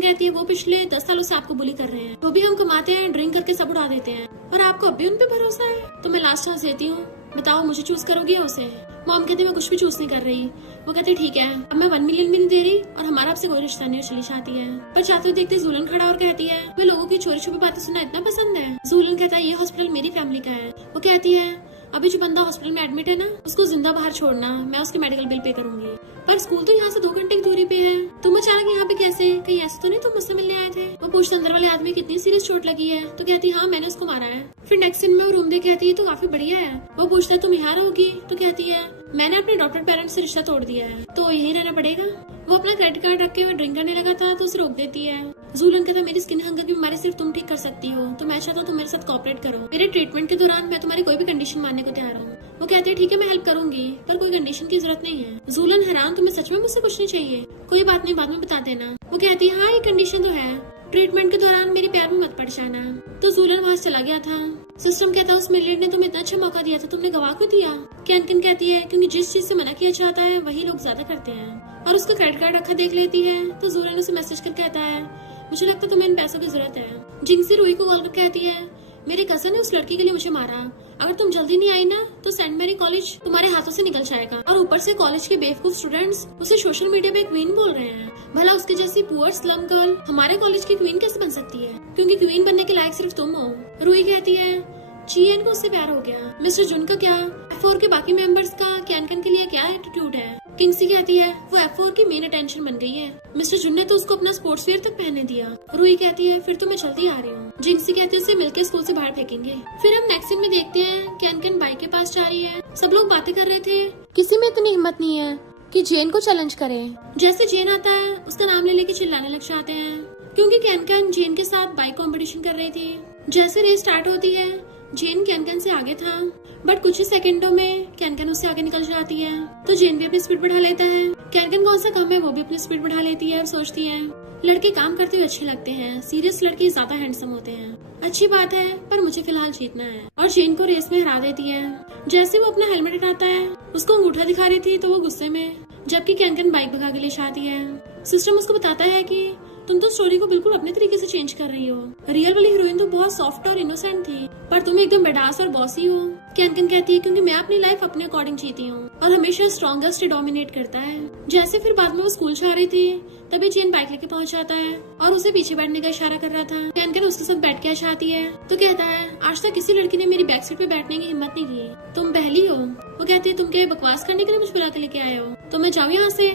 कहती है वो पिछले 10 सालों से आपको बुली कर रहे हैं, वो भी हम कमाते हैं, ड्रिंक करके सब उड़ा देते हैं, और आपको अब भी उन पे भरोसा है। तो मैं लास्ट चांस देती हूँ, बताओ मुझे चूज करोगी या उसे? मॉम कहती मैं कुछ भी चूज नहीं कर रही। वो कहती ठीक है, अब मैं 1 मिलियन भी नहीं दे रही और हमारा आपसे कोई रिश्ता नहीं, चली जाती है। पर जाते हुए देखते जूलन खड़ा और कहती है मैं लोगों की चोरी छुपी बातें सुनना इतना पसंद है। जूलन कहता है ये हॉस्पिटल मेरी फैमिली का है। वो कहती है अभी जो बंदा हॉस्पिटल में एडमिट है ना उसको जिंदा बाहर छोड़ना, मैं उसके मेडिकल बिल पे करूंगी, पर स्कूल तो यहाँ से 2 घंटे की दूरी पे है, तुम अचानक यहाँ पे कैसे? कहीं ऐसा तो नहीं तुम मुझसे मिलने आए थे? वो पूछते अंदर वाले आदमी कितनी सीरियस चोट लगी है? तो कहती हाँ मैंने उसको मारा है। फिर नेक्स्ट सीन में वो रूम देख कहती है तो काफी बढ़िया है। वो पूछता है तुम यहाँ रहोगी? तो कहती है मैंने अपने अडॉप्टेड पेरेंट्स से रिश्ता तोड़ दिया है तो यही रहना पड़ेगा। वो अपना क्रेडिट कार्ड रख के वो ड्रिंक करने लगा था तो उसे रोक देती है। जूलन कहता मेरी स्किन हंगर की बीमारी सिर्फ तुम ठीक कर सकती हो, तो मैं चाहता हूँ तुम मेरे साथ कोऑपरेट करो, मेरे ट्रीटमेंट के दौरान मैं तुम्हारी कोई भी कंडीशन मानने को तैयार हूँ। वो कहते हैं ठीक है मैं हेल्प करूंगी, पर कोई कंडीशन की जरूरत नहीं है। जूलन हैरान तुम्हें सच में मुझसे कुछ नहीं चाहिए? कोई बात नहीं बाद में बता देना। वो कहती है हाँ ये कंडीशन तो है, ट्रीटमेंट के दौरान मेरे प्यार में मत पड़ जाना। तो जूलन वहाँ चला गया था। सिस्टम कहता है उस मिलियन ने तुम्हें इतना अच्छा मौका दिया था, तुमने गवा क्यों दिया? कैनकन कहती है क्योंकि जिस चीज से मना किया जाता है वही लोग ज्यादा करते हैं, और उसका क्रेडिट कार्ड रखा देख लेती है। तो जूलन उसे मैसेज कर कहता है मुझे लगता है तुम्हें इन पैसों की जरूरत है। जिंक्सी रूही को कॉल कर कहती है मेरे कजन ने उस लड़की के लिए मुझे मारा, अगर तुम जल्दी नहीं आई ना तो सेंट मैरी कॉलेज तुम्हारे हाथों से निकल जाएगा, और ऊपर से कॉलेज के बेवकूफ स्टूडेंट्स उसे सोशल मीडिया पे क्वीन बोल रहे हैं। भला उसके जैसी पुअर स्लम गर्ल हमारे कॉलेज की क्वीन कैसे बन सकती है, क्योंकि क्वीन बनने के लायक सिर्फ तुम हो। रूही कहती है जीएन को उससे प्यार हो गया। मिस्टर जुन का क्या, F4 के बाकी मेंबर्स का कैनकन के लिए क्या एटीट्यूड है? किंगसी कहती है वो F4 की मेन अटेंशन बन गई है, मिस्टर जुन ने तो उसको अपना स्पोर्ट्स वेयर तक पहनने दिया। रूही कहती है फिर तो मैं जल्दी आ रही हूँ। जिंक्सी कहती है उसे मिलकर स्कूल से बाहर फेंकेंगे। फिर हम नेक्स्ट सीन में देखते हैं कैनकन बाइक के पास जा रही है। सब लोग बातें कर रहे थे, किसी में इतनी हिम्मत नहीं है कि जेन को चैलेंज करे। जैसे जेन आता है उसका नाम ले लेके चिल्लाने लग जाते हैं, क्योंकि कैनकन जेन के साथ बाइक कंपटीशन कर रही थी। जैसे रेस स्टार्ट होती है जेन कैनकन से आगे था, बट कुछ ही सेकंडों में कैनकन उससे आगे निकल जाती है, तो जेन भी अपनी स्पीड बढ़ा लेता है। कैनकन कौन सा कम है वो भी अपनी स्पीड बढ़ा लेती है और सोचती है लड़के काम करते हुए अच्छे लगते हैं, सीरियस लड़के ज्यादा हैंडसम होते हैं। अच्छी बात है पर मुझे फिलहाल जीतना है, और जेन को रेस में हरा देती है। जैसे वो अपना हेलमेट हटाता है उसको अंगूठा दिखा रही थी तो वो गुस्से में, जबकि कैनकन बाइक भगा के ले जाती है। सिस्टम उसको बताता है कि तुम तो स्टोरी को बिल्कुल अपने तरीके से चेंज कर रही हो, रियल वाली हीरोइन तो बहुत सॉफ्ट और इनोसेंट थी, पर तुम एकदम बेडास और बॉसी हो। कैनकन कहती है क्योंकि मैं अपनी लाइफ अपने अकॉर्डिंग जीती हूँ और हमेशा स्ट्रॉन्गेस्ट डोमिनेट करता है। जैसे फिर बाद में वो स्कूल जा रही थी तभी जेन बाइक लेके पहुंच जाता है और उसे पीछे बैठने का इशारा कर रहा था। कैनकन उसके साथ बैठ के चाहती है तो कहता है आज तक किसी लड़की ने मेरी बैक सीट पे बैठने की हिम्मत नहीं की, तुम पहली हो। वो कहती है तुम क्या बकवास करने के लिए मुझे बुला के लेके आए हो, तो मैं जाऊँ यहाँ से?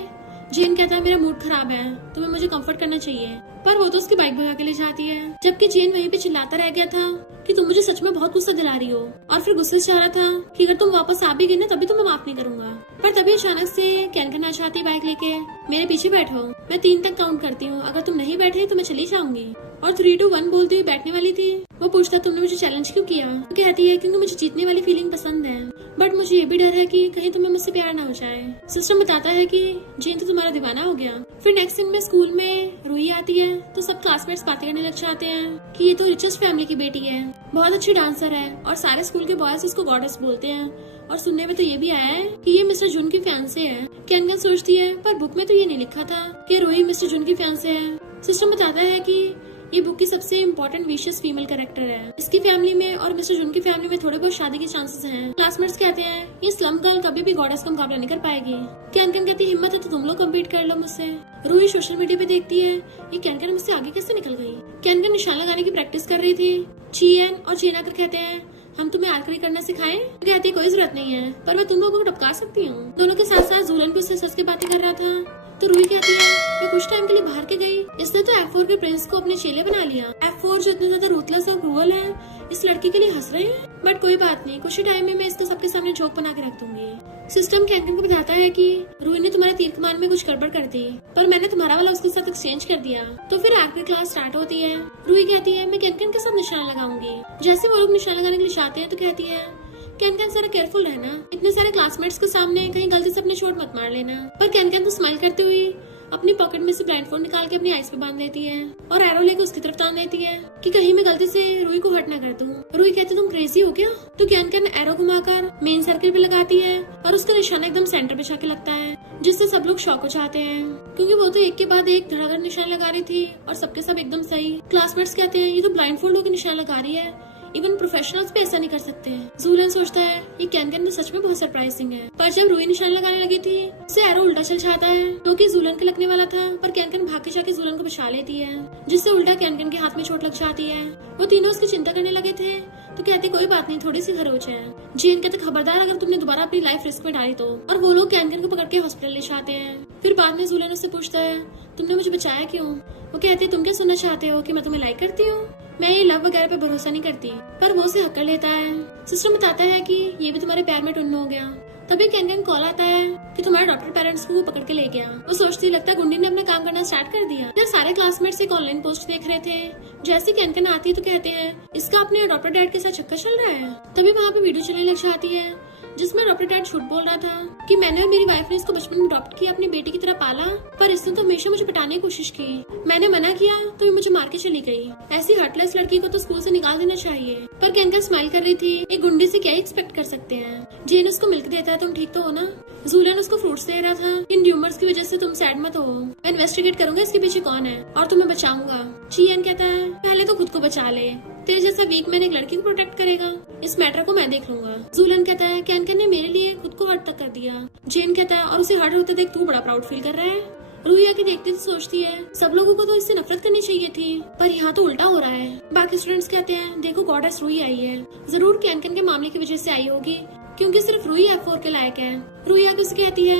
जेन कहता है मेरा मूड खराब है, तुम्हें मुझे कंफर्ट करना चाहिए। पर वो तो उसकी बाइक भगा के ले जाती है, जबकि जेन वहीं पे चिल्लाता रह गया था कि तुम मुझे सच में बहुत गुस्सा दिला रही हो, और फिर गुस्से से चाह रहा था कि अगर तुम वापस आ भी गई ना तभी तुम्हें माफ नहीं करूंगा। पर तभी अचानक से कैन आ जाती बाइक लेके, मेरे पीछे बैठो, मैं 3 तक काउंट करती हूँ, अगर तुम नहीं बैठे तो मैं चली जाऊंगी। और 3, 2, 1 बोलती हुई बैठने वाली थी। वो पूछता तुमने मुझे चैलेंज क्यों किया? तो कहती है क्योंकि मुझे जीतने वाली फीलिंग पसंद है, बट मुझे ये भी डर है कि कहीं तुम्हें मुझसे प्यार ना हो जाए। सिस्टम बताता है कि जेन तो तुम्हारा दीवाना हो गया। फिर नेक्स्ट सीन में स्कूल में रूही आती है तो सब क्लासमेट्स बातें करने लग जाते हैं कि ये तो रिचेस्ट फैमिली की बेटी है, बहुत अच्छी डांसर है, और सारे स्कूल के बॉयज इसको गॉडेस बोलते हैं। और सुनने में तो ये भी आया है कि ये मिस्टर जून की फैंसे है। कैन सोचती है पर बुक में तो ये नहीं लिखा था कि रूही मिस्टर जून की फैंसे है। सिस्टम बताता है कि ये बुक की सबसे इम्पोर्टेंट विशेष फीमेल कैरेक्टर है। इसकी फैमिली में और मिस्टर जून की फैमिली में थोड़े बहुत शादी के चांसेस हैं। क्लासमेट्स कहते हैं ये स्लम गर्ल कभी भी गॉडेस का मुकाबला नहीं कर पाएगी। कैन कहती है हिम्मत है तो तुम लोग कम्पीट कर लो मुझसे। रूही सोशल मीडिया पे देखती है ये कैन मुझसे आगे कैसे निकल गई। कैन निशान लगाने की प्रैक्टिस कर रही थी। चीएन और चीन आकर कहते हैं हम तुम्हें आर्चरी करना सिखाएं? कहती है कोई जरूरत नहीं है, पर मैं तुम लोगों को टपका सकती हूँ। दोनों के साथ साथ जूलन भी उससे सच की बातें कर रहा था। तो रूही कहती है मैं कुछ टाइम के लिए बाहर के गई, इसने तो F4 के प्रिंस को अपने चेले बना लिया। F4 जो इतने ज्यादा रूथलेस और क्रूअल है, इस लड़की के लिए हंस रहे हैं। बट कोई बात नहीं, कुछ ही टाइम में मैं इसको सबके सामने जोक बना के रख दूंगी। सिस्टम कैन को बताता है कि रूही ने तुम्हारे तीर कमान में कुछ गड़बड़ कर दी, पर मैंने तुम्हारा वाला उसके साथ एक्सचेंज कर दिया। तो फिर आखिरी क्लास स्टार्ट होती है। रूही कहती है मैं कैन के साथ निशान लगाऊंगी। जैसे वो लोग निशान लगाने के लिए जाते हैं तो कहती है कैन जरा केयरफुल रहना, इतने सारे क्लासमेट्स के सामने कहीं गलती से अपने चोट मत मार लेना। पर कैन तो स्माइल करते हुए अपनी पॉकेट में से ब्लाइंडफोल्ड निकाल के अपनी आईज पे बांध लेती है और एरो लेके उसकी तरफ तान देती है कि कहीं मैं गलती से रूही को हर्ट ना कर दूं। रूही कहती तुम क्रेजी हो क्या? तो कैन एरो घुमाकर मेन सर्किल पे लगाती है और उसका निशाना एकदम सेंटर पे जाके लगता है, जिससे सब लोग शॉक हो जाते हैं क्योंकि वो तो एक के बाद एक धड़ाधड़ निशान लगा रही थी और सबके सब एकदम सही। क्लासमेट्स कहते हैं ये तो ब्लाइंडफोल्ड होकर निशान लगा रही है, इवन प्रोफेशनल्स भी ऐसा नहीं कर सकते। जूलन सोचता है ये कैन तो सच में बहुत सरप्राइजिंग है। पर जब रूही निशान लगाने लगी थी उसे एरो उल्टा चल जाता है क्योंकि जूलन के लगने वाला था, पर कैन भाग के जाके जूलन को बचा लेती है, जिससे उल्टा कैन के हाथ में चोट लग जाती है। वो तीनों उसकी चिंता करने लगे थे तो कहती कोई बात नहीं, थोड़ी सी खरोच है। जेन कहते खबरदार अगर तुमने दोबारा अपनी लाइफ रिस्क में डाली तो। और वो लोग कैन को पकड़ के हॉस्पिटल ले जाते हैं। फिर बाद में जूलन उससे पूछता है तुमने मुझे बचाया क्यों? वो कहती तुम क्या सुनना चाहते हो कि मैं तुम्हें लाइक करती हूँ? मैं ये लव वगैरह पे भरोसा नहीं करती। पर वो उसे हक कर लेता है। सिस्टम बताता है कि ये भी तुम्हारे प्यार में टुन्न हो गया। तभी कैन कॉल आता है कि तुम्हारे डॉक्टर पेरेंट्स को वो पकड़ के ले गया। वो सोचती लगता है गुंडी ने अपना काम करना स्टार्ट कर दिया। जब सारे क्लासमेट्स एक ऑनलाइन पोस्ट देख रहे थे, जैसे कैन आती है तो कहते हैं इसका अपने डॉक्टर डैड के साथ चक्कर चल रहा है। तभी वहाँ पे वीडियो चलने लग जाती है जिसमें डॉक्टर डैड झूठ बोल रहा था कि मैंने और मेरी वाइफ ने इसको बचपन में अडॉप्ट किया, अपनी बेटी की तरह पाला, पर इसने तो हमेशा मुझे पटाने की कोशिश की। मैंने मना किया तो ये मुझे मार के चली गई। ऐसी हर्टलेस लड़की को तो स्कूल से निकाल देना चाहिए। पर कैन स्माइल कर रही थी, एक गुंडे से क्या एक्सपेक्ट कर सकते हैं। जेन उसको मिल्क देता है तुम ठीक तो हो ना? जूलन उसको फ्रूट्स दे रहा था, इन र्यूमर्स की वजह से तुम सैड मत हो, मैं इन्वेस्टिगेट करूंगा इसके पीछे कौन है और तुम्हें बचाऊंगा। चीएन कहता है पहले तो खुद को बचा ले, तेरे जैसा वीक मैन एक लड़की को प्रोटेक्ट करेगा, इस मैटर को मैं देख लूंगा। जूलन कहता है कैन ने मेरे लिए खुद को हर्ट तक कर दिया। जेन कहता है और उसे हर्ट होते देख तू बड़ा प्राउड फील कर रहा है। रूही आके देखती तो सोचती है सब लोगों को तो इससे नफरत करनी चाहिए थी, पर यहाँ तो उल्टा हो रहा है। बाकी स्टूडेंट्स कहते हैं देखो गॉडेस रूही आई है, जरूर कैन के मामले की वजह से आई होगी क्योंकि सिर्फ रूही F4 के लायक है। रूही आके उसे कहती है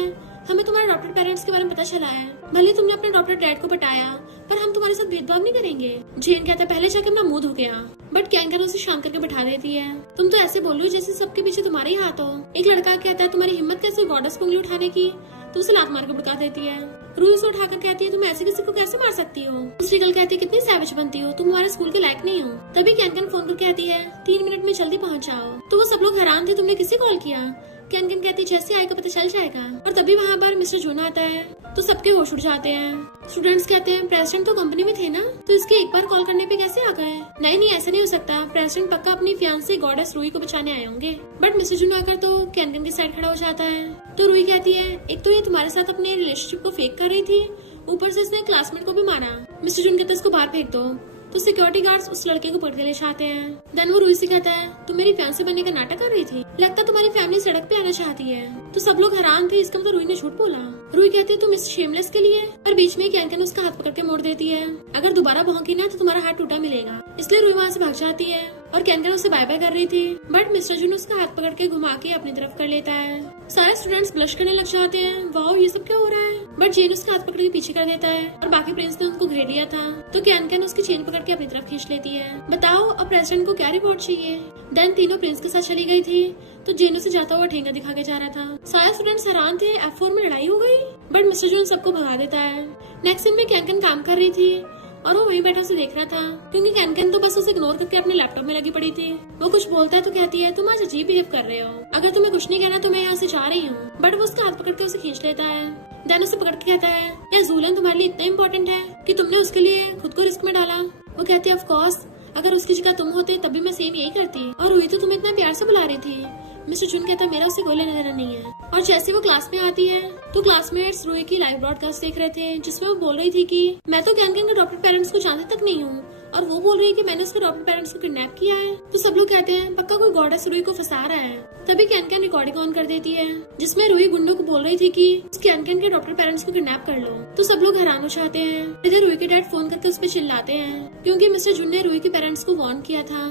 हमें तुम्हारे डॉक्टर पेरेंट्स के बारे में पता चला है, भले तुमने अपने डॉक्टर डैड को पटाया पर हम तुम्हारे साथ भेदभाव नहीं करेंगे। जेन कहता है पहले जाके अपना मुंह धो गया, बट कैन उसे शांत करके बैठा देती है। तुम तो ऐसे बोल रही हो जैसे सबके पीछे तुम्हारे ही हाथ हो। एक लड़का कहता है तुम्हारी हिम्मत कैसे गॉडेस को उंगली उठाने की, तो उसे लात मार के भड़का देती है। रूही उसे उठाकर कहती है तुम ऐसे किसी को कैसे मार सकती हो? दूसरी गर्ल कहती है कितनी सैवेज बनती हो, तुम हमारे स्कूल के लायक नहीं हो। तभी कैन फोन कर कहती है 3 मिनट में जल्दी पहुंच जाओ। तो वो सब लोग हैरान थे तुमने किसे कॉल किया? कैन कहती है जैसे आएगा पता चल जाएगा। और तभी वहाँ पर मिस्टर जून आता है तो सबके होश उड़ जाते हैं। स्टूडेंट्स कहते हैं प्रेसिडेंट तो कंपनी में थे ना, तो इसके एक बार कॉल करने पे कैसे आ गए? नहीं ऐसा नहीं हो सकता, प्रेसिडेंट पक्का अपनी फियांसी गॉडेस रूही को बचाने आए होंगे। बट मिस्टर जून आकर तो कैन की साइड खड़ा हो जाता है। तो रूही कहती है एक तो ये तुम्हारे साथ अपने रिलेशनशिप को फेक कर रही थी, ऊपर से इसने क्लासमेट को भी मारा। मिस्टर जून कहते इसको बाहर फेंक दो। तो सिक्योरिटी गार्ड्स उस लड़के को पकड़ के ले जाते हैं। देन वो रूही से कहता है तुम मेरी फियांसी बनने का नाटक कर रही थी, लगता तुम्हारी फैमिली सड़क पे आना चाहती है। तो सब लोग हैरान थे, इसका मतलब रूही ने झूठ बोला। रूही कहती है तुम इस शेमलेस के लिए, पर बीच में कैन उसका हाथ पकड़ के मोड़ देती है, अगर दोबारा भौंकी ना तो तुम्हारा हाथ टूटा मिलेगा। इसलिए रूही वहाँ से भाग जाती है और कैन उसे बाय बाय कर रही थी, बट मिस्टर जून उसका हाथ पकड़ के घुमा के अपनी तरफ कर लेता है। सारे स्टूडेंट्स ब्लश करने लग जाते हैं। वाओ, ये सब क्या हो रहा है? बट जेन उसका हाथ पकड़ के पीछे कर देता है और बाकी प्रिंस ने उनको घेर लिया था। तो कैन कैन उसकी चेन पकड़ के अपनी तरफ खींच लेती है। बताओ अब प्रेसिडेंट को क्या रिवॉर्ड चाहिए? देन तीनों प्रिंस के साथ चली गई थी। तो जेन उसे जाता हुआ ठेंगा दिखा के जा रहा था। सारे स्टूडेंट्स हैरान थे, F4 में लड़ाई हो गई। बट मिस्टर जून सबको भगा देता है। नेक्स्ट सीन में कैन कैन काम कर रही थी और वो वहीं बैठा उसे देख रहा था, क्योंकि कैन कैन तो बस उसे इग्नोर करके अपने लैपटॉप में लगी पड़ी थी। वो कुछ बोलता है तो कहती है, तुम आज अजीब बिहेव कर रहे हो, अगर तुम्हें कुछ नहीं कहना तो मैं यहाँ से जा रही हूँ। बट वो उसका हाथ पकड़ के उसे खींच लेता है। देन उसे पकड़ के कहता है, ये जूलियन तुम्हारे लिए इतना इम्पोर्टेंट है कि तुमने उसके लिए खुद को रिस्क में डाला? वो कहती है, ऑफ कोर्स, अगर उसकी जगह तुम होते तब भी मैं सेम यही करती। और हुई तो तुम्हें इतना प्यार से बुला रही थी। मिस्टर जून कहता है, मेरा उससे कोई लेना देना नहीं है। और जैसे वो क्लास में आती है तो क्लासमेट्स रूही की लाइव ब्रॉडकास्ट देख रहे थे, जिसमें वो बोल रही थी कि मैं तो कैन कैन के अडॉप्टेड पेरेंट्स को जानती तक नहीं हूँ, और वो बोल रही है कि मैंने उसके अडॉप्टेड पेरेंट्स को किडनैप किया है। तो सब लोग कहते हैं पक्का कोई गॉडेस रूही को फंसा रहा है। तभी कैन कैन रिकॉर्डिंग ऑन कर देती है, जिसमें रूही गुंडों को बोल रही थी कि कैन कैन के अडॉप्टेड पेरेंट्स को किडनैप कर लो। तो सब लोग हैरान हो जाते हैं। इधर रूही के डैड फोन करके उस पर चिल्लाते हैं, क्योंकि मिस्टर जून ने रूही के पेरेंट्स को वार्न किया था।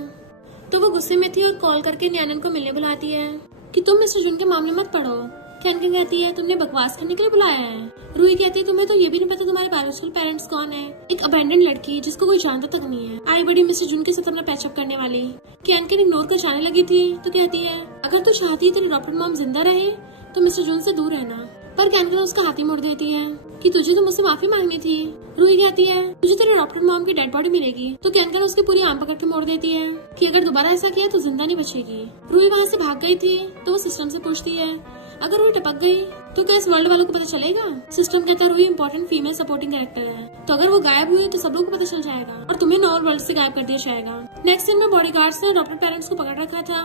तो वो गुस्से में थी और कॉल करके न्यानन को मिलने बुलाती है कि तुम मिस्टर जून के मामले मत पढ़ो। कैन कैन कहती है, तुमने बकवास करने के लिए बुलाया है। रूही कहती है, तुम्हें तो ये भी नहीं पता तुम्हारे बायोलॉजिकल पेरेंट्स कौन है, एक अबेंडेंड लड़की जिसको कोई जानता तक नहीं है, आई बड़ी मिस्टर जून के साथ अपना पैचअप करने वाली। कैन कैन इग्नोर कर जाने लगी थी तो कहती है, अगर तू चाहती है तेरी अडॉप्टेड मॉम जिंदा रहे तो मिस्टर जून से दूर रहना। पर कैन कैन उसका हाथ ही मोड़ देती है कि तुझे तो मुझसे माफी मांगनी थी। रूही कहती है, तुझे तेरे अडॉप्टेड मॉम की डेड बॉडी मिलेगी। तो कैन कैन उसकी पूरी आम पकड़ के मोड़ देती है कि अगर दोबारा ऐसा किया तो जिंदा नहीं बचेगी। रूही वहाँ से भाग गई थी। तो वो सिस्टम से पूछती है, अगर रूही टपक गई तो क्या इस वर्ल्ड वालों को पता चलेगा? सिस्टम कहता है, Ruhi important female supporting character है, तो अगर वो गायब हुई तो सब लोग को पता चल जाएगा और तुम्हें नॉर्मल वर्ल्ड से गायब कर दिया जाएगा। नेक्स्ट सीन में बॉडीगार्ड्स ने अडॉप्टेड पेरेंट्स को पकड़ रखा था।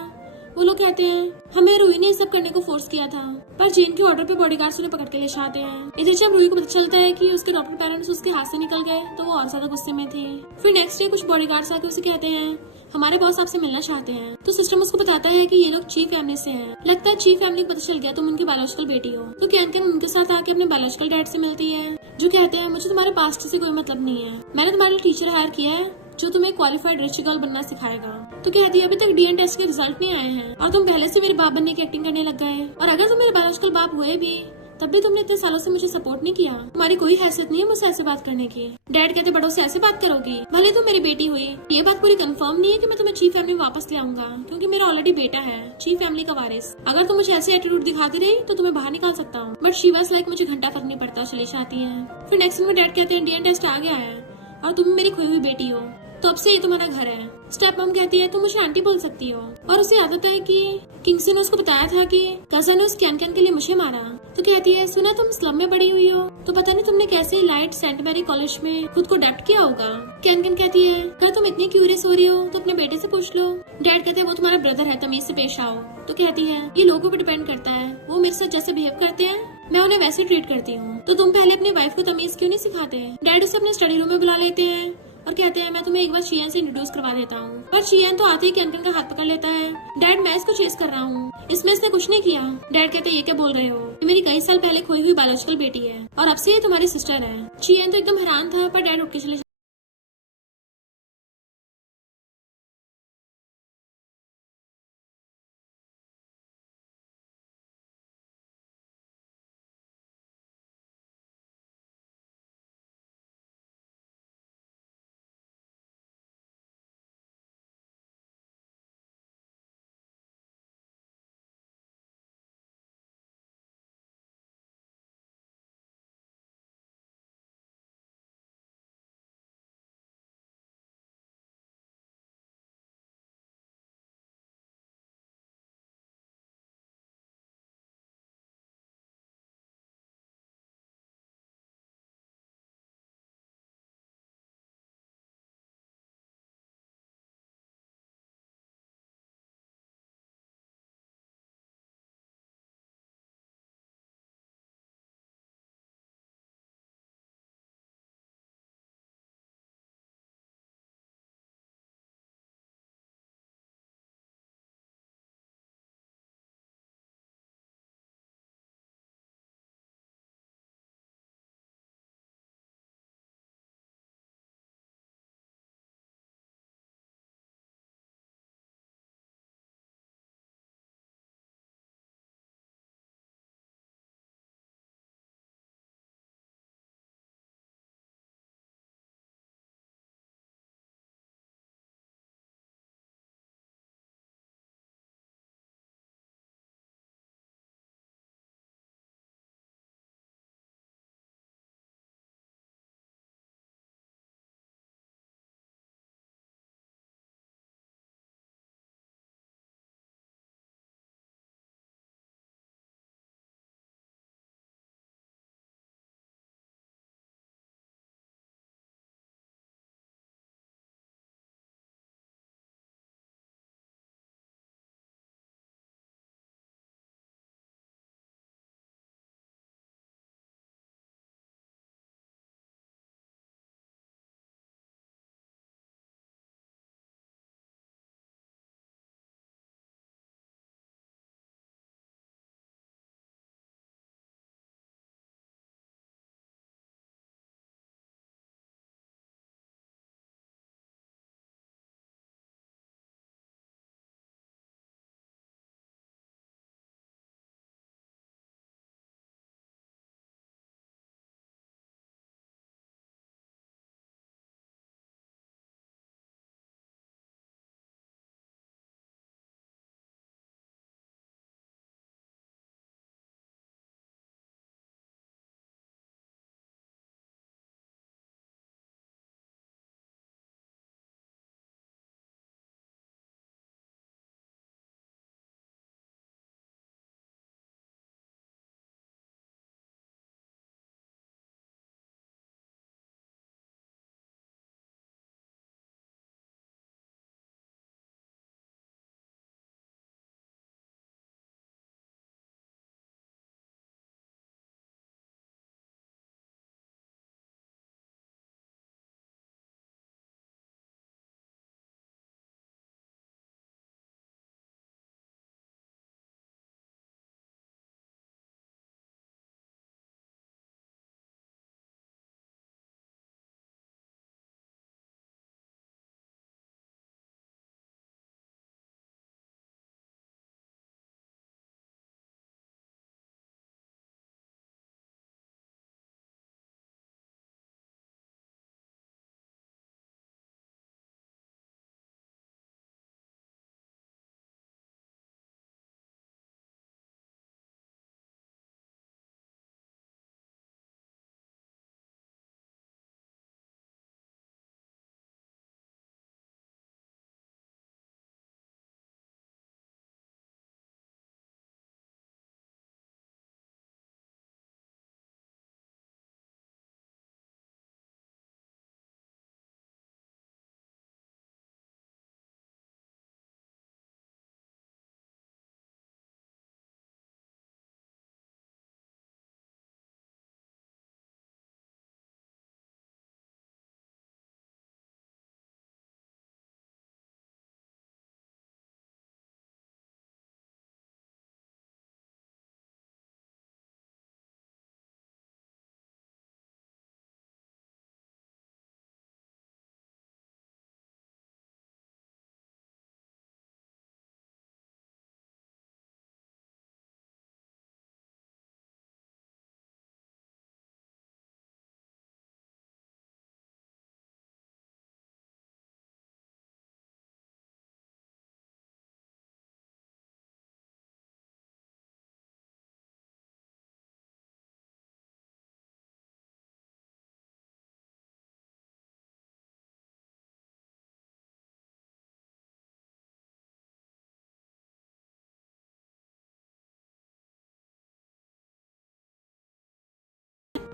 वो लोग कहते हैं, हमें रूही ने सब करने को फोर्स किया था, पर जेन के ऑर्डर पे बॉडीगार्ड्स उन्हें पकड़ के ले जाते हैं। इधर जब रूही को पता चलता है कि उसके अडॉप्टेड पेरेंट्स उसके हाथ से निकल गए तो वो और ज्यादा गुस्से में थी। फिर नेक्स्ट डे कुछ बॉडीगार्ड्स आके उसे कहते हैं, हमारे बॉस आपसे मिलना चाहते हैं। तो सिस्टम उसको बताता है कि ये लोग चीफ फैमिली से हैं। लगता है चीफ फैमिली को पता चल गया तुम उनकी बायोलॉजिकल बेटी हो। तो कैन कैन उनके साथ आके अपने बायोलॉजिकल डैड से मिलती है, जो कहते हैं, मुझे तुम्हारे पास्ट से कोई मतलब नहीं है, मैंने तुम्हारे लिए टीचर हायर किया है जो तुम्हें क्वालिफाइड रिच गर्ल बनना सिखाएगा। तो कहती है, अभी तक डीएनए टेस्ट के रिजल्ट नहीं आए हैं और तुम पहले से मेरे बाप बनने की एक्टिंग करने लग गए, और अगर तुम मेरे बायोलॉजिकल बाप हुए भी तब भी तुमने इतने सालों से मुझे सपोर्ट नहीं किया। तुम्हारी कोई हैसियत नहीं है मुझसे ऐसे बात करने की। डैड कहते, बड़ों से ऐसे बात करोगी, भले तुम मेरी बेटी हुई। ये बात पूरी कंफर्म नहीं है कि मैं तुम्हें चीफ फैमिली में वापस ले आऊंगा, क्योंकि मेरा ऑलरेडी बेटा है चीफ फैमिली का वारिस। अगर तुम मुझे ऐसे एटीट्यूड दिखाती रही तो तुम्हें बाहर निकाल सकता हूँ। बट शी वाज लाइक, मुझे घंटा फर्क नहीं पड़ता, चली जाती है। फिर नेक्स्ट में डैड कहते हैं, डीएनए टेस्ट आ गया है और तुम मेरी खोई हुई बेटी हो, तो अब से ये तुम्हारा घर है। स्टेप मम कहती है, तुम मुझे आंटी बोल सकती हो। और उसे आदत है कि किंगसी ने उसको बताया था कि कजन ने उस कैन कैन के लिए मुझे मारा। तो कहती है, सुना तुम स्लम में बड़ी हुई हो, तो पता नहीं तुमने कैसे लाइट सेंट मैरी कॉलेज में खुद को अडेप्ट किया होगा। कैन कैन कहती है, अगर तुम इतनी क्यूरियस हो रही हो तो अपने बेटे से पूछ लो। डैड कहते हैं, वो तुम्हारा ब्रदर है, तमीज से पेश आओ। तो कहती है, ये लोगों पे डिपेंड करता है, वो मेरे साथ जैसे बिहेव करते हैं मैं उन्हें वैसे ट्रीट करती हूँ। तो तुम पहले अपनी वाइफ को तमीज क्यों नहीं सिखाते? डैड उसे अपने स्टडी रूम में बुला लेते हैं और कहते हैं, मैं तुम्हें एक बार शियन से इंट्रोड्यूस करवा देता हूँ। पर शियन तो आते ही कैन कैन का हाथ पकड़ लेता है। डैड, मैं इसको चेस कर रहा हूँ, इसमें इसने कुछ नहीं किया। डैड कहते हैं, ये क्या बोल रहे हो, ये मेरी कई साल पहले खोई हुई बायोलॉजिकल बेटी है और अब से ये तुम्हारी सिस्टर है। शियन तो एकदम हैरान था, पर डैड उठ के चले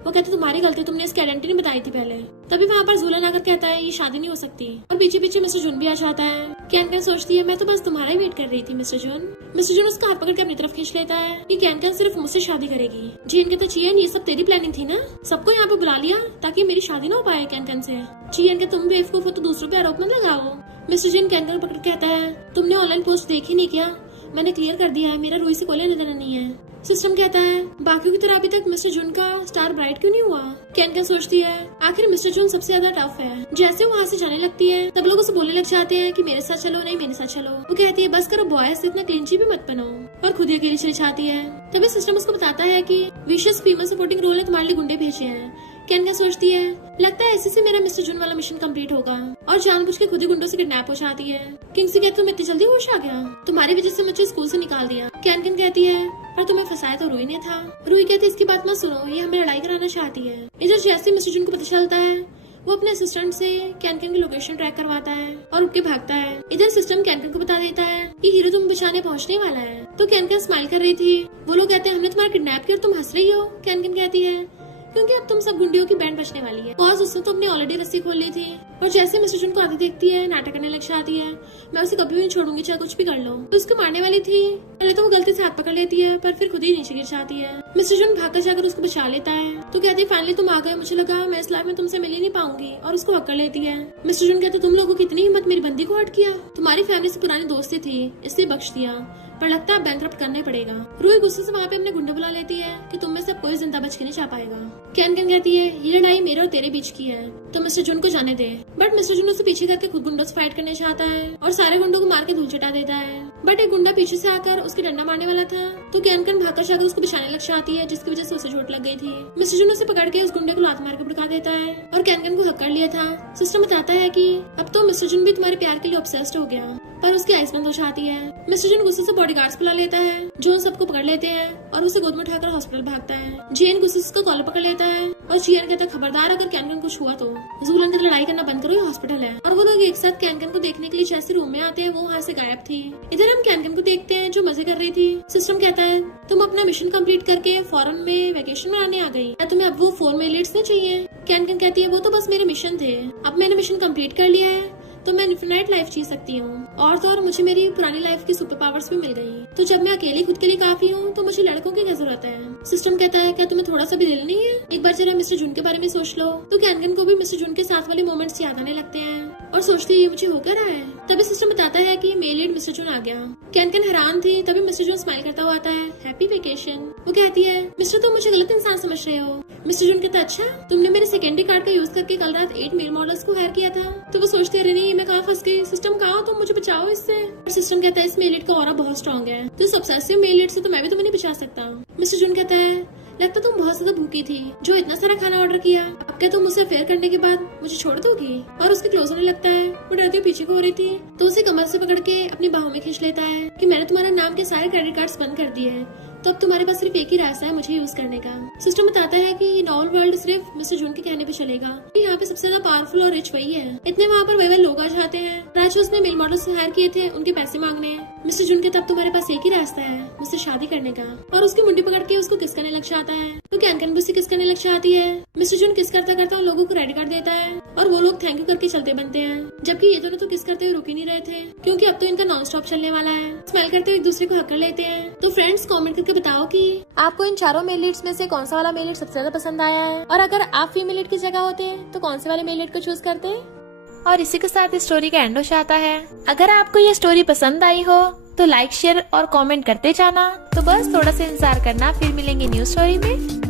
वो कहते तुम्हारी गलती, तुमने इसकी आइडेंटिटी नहीं बताई थी पहले। तभी वहाँ पर जूलन आकर कहता है ये शादी नहीं हो सकती, और पीछे पीछे मिस्टर जून भी आ जाता है। कैन सोचती है मैं तो बस तुम्हारा ही वेट कर रही थी मिस्टर जून। मिस्टर जून उसका हाथ पकड़ के अपनी तरफ खींच लेता है कि कैन सिर्फ मुझसे शादी करेगी। जियन कहता चियन ये सब तेरी प्लानिंग थी ना, सबको यहाँ पे बुला लिया ताकि मेरी शादी ना हो पाए कैन से। चियन के तुम बेवकूफ हो तो दूसरों पे आरोप मत लगाओ। मिस्टर जिन कैन पकड़ कहता है तुमने ऑनलाइन पोस्ट देखी नहीं क्या, मैंने क्लियर कर दिया है, मेरा रूही से कोई लेना देना नहीं है। सिस्टम कहता है बाकियों की तरह अभी तक मिस्टर जून का स्टार ब्राइट क्यों नहीं हुआ। कैन सोचती है आखिर मिस्टर जून सबसे ज्यादा टफ है। जैसे वो वहाँ से जाने लगती है तब लोग उसे बोलने लग जाते हैं कि मेरे साथ चलो, नहीं मेरे साथ चलो। वो कहती है बस करो बॉयज से इतना क्लिंची भी मत बनो, और खुद ही अकेली चली जाती है। तभी सिस्टम उसको बताता है कि विशेष फीमेल सपोर्टिंग रोल ने तुम्हारे लिए गुंडे भेजे हैं। कैन सोचती है लगता है इसी से मेरा मिस्टर जून वाला मिशन कंप्लीट होगा, और जानबूझ के खुद ही गुंडों से किडनैप हो जाती है। किंग्सी कहती तुम इतनी जल्दी होश आ गया, तुम्हारी वजह से मुझे स्कूल से निकाल दिया। कैन कहती है पर तुम्हें फंसाया तो रूही ने था। रूही कहती इसकी बात मत सुनो, ये हमें लड़ाई कराना चाहती है। इधर जैसे मिस्टर जून को पता चलता है वो अपने असिस्टेंट से कैन की लोकेशन ट्रैक करवाता है और उठ के भागता है। इधर सिस्टम कैन को बता देता है कि हीरो तुम बचाने पहुंचने वाला है। तो कैन स्माइल कर रही थी। वो लोग कहते हैं हमने तुम्हारा किडनैप किया और तुम हंस रही हो। कैन कहती है क्योंकि अब तुम सब गुंडियों की बैंड बचने वाली है, कॉज उसने तो अपनी ऑलरेडी रस्सी खोल ली थी। और जैसे मिस्टर जून को आती देखती है नाटक करने लग जाती है, मैं उसे कभी भी नहीं छोड़ूंगी चाहे कुछ भी कर लो। तो उसको मारने वाली थी, पहले तो वो गलती से हाथ पकड़ लेती है पर फिर खुद ही नीचे गिर जाती है। मिस्टर जून भागकर जाकर उसको बचा लेता है। तो कहती है फाइनली तुम आ गए, मुझे लगा मैं इस लाइफ में तुमसे मिल ही नहीं पाऊंगी, और उसको पकड़ लेती है। मिस्टर जून कहते तुम लोगों की इतनी हिम्मत मेरी बंदी को हट किया, तुम्हारी फैमिली से पुरानी दोस्ती थी इसलिए बख्श दिया, पर लगता है बैंकरप्ट करना ही पड़ेगा। रूही गुस्से से वहाँ पे अपने गुंडे बुला लेती है कि तुम में से कोई जिंदा बच के नहीं जा पाएगा। कैन कहती है ये लड़ाई मेरे और तेरे बीच की है, तो मिस्टर जून को जाने दे। बट मिस्टर जून उसे पीछे करके खुद गुंडों से फाइट करने चाहता है और सारे गुंडों को मार के धूल चटा देता है। बट एक गुंडा पीछे से आकर उसके डंडा मारने वाला था, तो कैन भागकर जाकर उसको बचाने लग जाती है, जिसकी वजह से उसे चोट लग गई थी। मिस्टर जून उसे पकड़ के उस गुंडे को लात मार के भड़का देता है और कैन को हक कर लिया था। सिस्टम बताता है कि अब तो मिस्टर जून भी तुम्हारे प्यार के लिए ऑब्सेस्ड हो गया, पर उसकी आइस बंद हो जाती है। मिस्टर जून गुस्से से बॉडीगार्ड्स बुला लेता है जो उन सबको पकड़ लेते हैं और उसे गोद में उठाकर हॉस्पिटल भागता है। जियन गुस्से से उसका कॉलर पकड़ लेता है और जियन कहता है खबरदार अगर कैन कुछ हुआ तो जूलन की लड़ाई करना बंद करो, ये हॉस्पिटल है। और वो लोग एक साथ कैन को देखने के लिए जैसे रूम में आते हैं वो वहाँ से गायब थी। इधर हम कैन को देखते हैं जो मजे कर रही थी। सिस्टम कहता है तुम अपना मिशन कंप्लीट करके फॉरेन में वेकेशन मनाने आ गई, क्या तुम्हें अब वो 4 मेल लीड्स नहीं चाहिए। कैन कहती है वो तो बस मेरे मिशन थे, अब मैंने मिशन कंप्लीट कर लिया है तो मैं इन्फिनाइट लाइफ जी सकती हूँ, और तो और मुझे मेरी पुरानी लाइफ की सुपर पावर्स भी मिल गई, तो जब मैं अकेली खुद के लिए काफी हूँ तो मुझे लड़कों की क्या जरूरत है। सिस्टम कहता है क्या तुम्हें थोड़ा सा भी दिल नहीं है, एक बार जरा मिस्टर जून के बारे में सोच लो। तो कैन को भी मिस्टर जून के साथ वाले मोमेंट्स याद आने लगते हैं और सोचती है ये मुझे हो क्या रहा है। तभी सिस्टम बताता है कि मेल लीड मिस्टर जून आ गया। कैन हैरान थी, तभी मिस्टर जून स्माइल करता हुआ आता है हैप्पी वेकेशन। वो कहती है मिस्टर तुम मुझे गलत इंसान समझ रहे हो। मिस्टर जून कहता अच्छा तुमने मेरे सेकेंडरी कार्ड का यूज करके कल रात 8 मेल मॉडल्स को हायर किया था। तो वो सोचते रहे नहीं मैं कहाँ फंस गई, सिस्टम कहाँ तुम मुझे बचाओ इससे। और सिस्टम कहता है इस मेल लीड का ऑरा बहुत स्ट्रॉन्ग है, तो इस ऑब्सेसिव मेल लीड से तो मैं भी तुम्हें नहीं बचा सकता। मिस्टर जून कहता है लगता तुम बहुत ज्यादा भूखी थी जो इतना सारा खाना ऑर्डर किया, अब क्या तुम मुझसे अफेयर करने के बाद मुझे छोड़ दोगी। और उसके क्लोज होने लगता है, वो डरती हुई पीछे को हो रही थी तो उसे कमर से पकड़ के अपनी बाहों में खींच लेता है कि मैंने तुम्हारा नाम के सारे क्रेडिट कार्ड्स बंद कर दिए हैं, तो अब तुम्हारे पास सिर्फ एक ही रास्ता है मुझे यूज करने का। सिस्टम बताता है कि ये नॉवल वर्ल्ड सिर्फ मिस्टर जून के कहने पे चलेगा, यहाँ पे सबसे ज्यादा पावरफुल और रिच वही है। इतने वहाँ पर वही लोग आ जाते हैं राज उसने मेल मॉडल से हायर किए थे उनके पैसे मांगने। मिस्टर जून के तब तुम्हारे पास एक ही रास्ता है मुझसे शादी करने का, और उसकी मुंडी पकड़ के उसको किस करने लग जाता है। तो कैन भी उसे किस करने लग जाती है। मिस्टर जून किस करता करता उन लोगों को क्रेडिट कार्ड देता है और वो लोग थैंक यू करके चलते बनते हैं, जबकि ये दोनों तो किस करते हुए रुक ही नहीं रहे थे क्योंकि अब तो इनका नॉन स्टॉप चलने वाला है। स्माइल करते हुए एक दूसरे को हक कर लेते हैं। तो फ्रेंड्स कमेंट करके बताओ कि आपको इन चारों मेल लीड्स में से कौन सा वाला मेल लीड सबसे ज्यादा पसंद आया है, और अगर आप फीमेल लीड की जगह होते तो कौन से वाले मेल लीड को चूज करते। और इसी के साथ इस स्टोरी का एंड हो जाता है। अगर आपको ये स्टोरी पसंद आई हो तो लाइक शेयर और कमेंट करते जाना। तो बस थोड़ा सा इंतजार करना, फिर मिलेंगे न्यू स्टोरी में।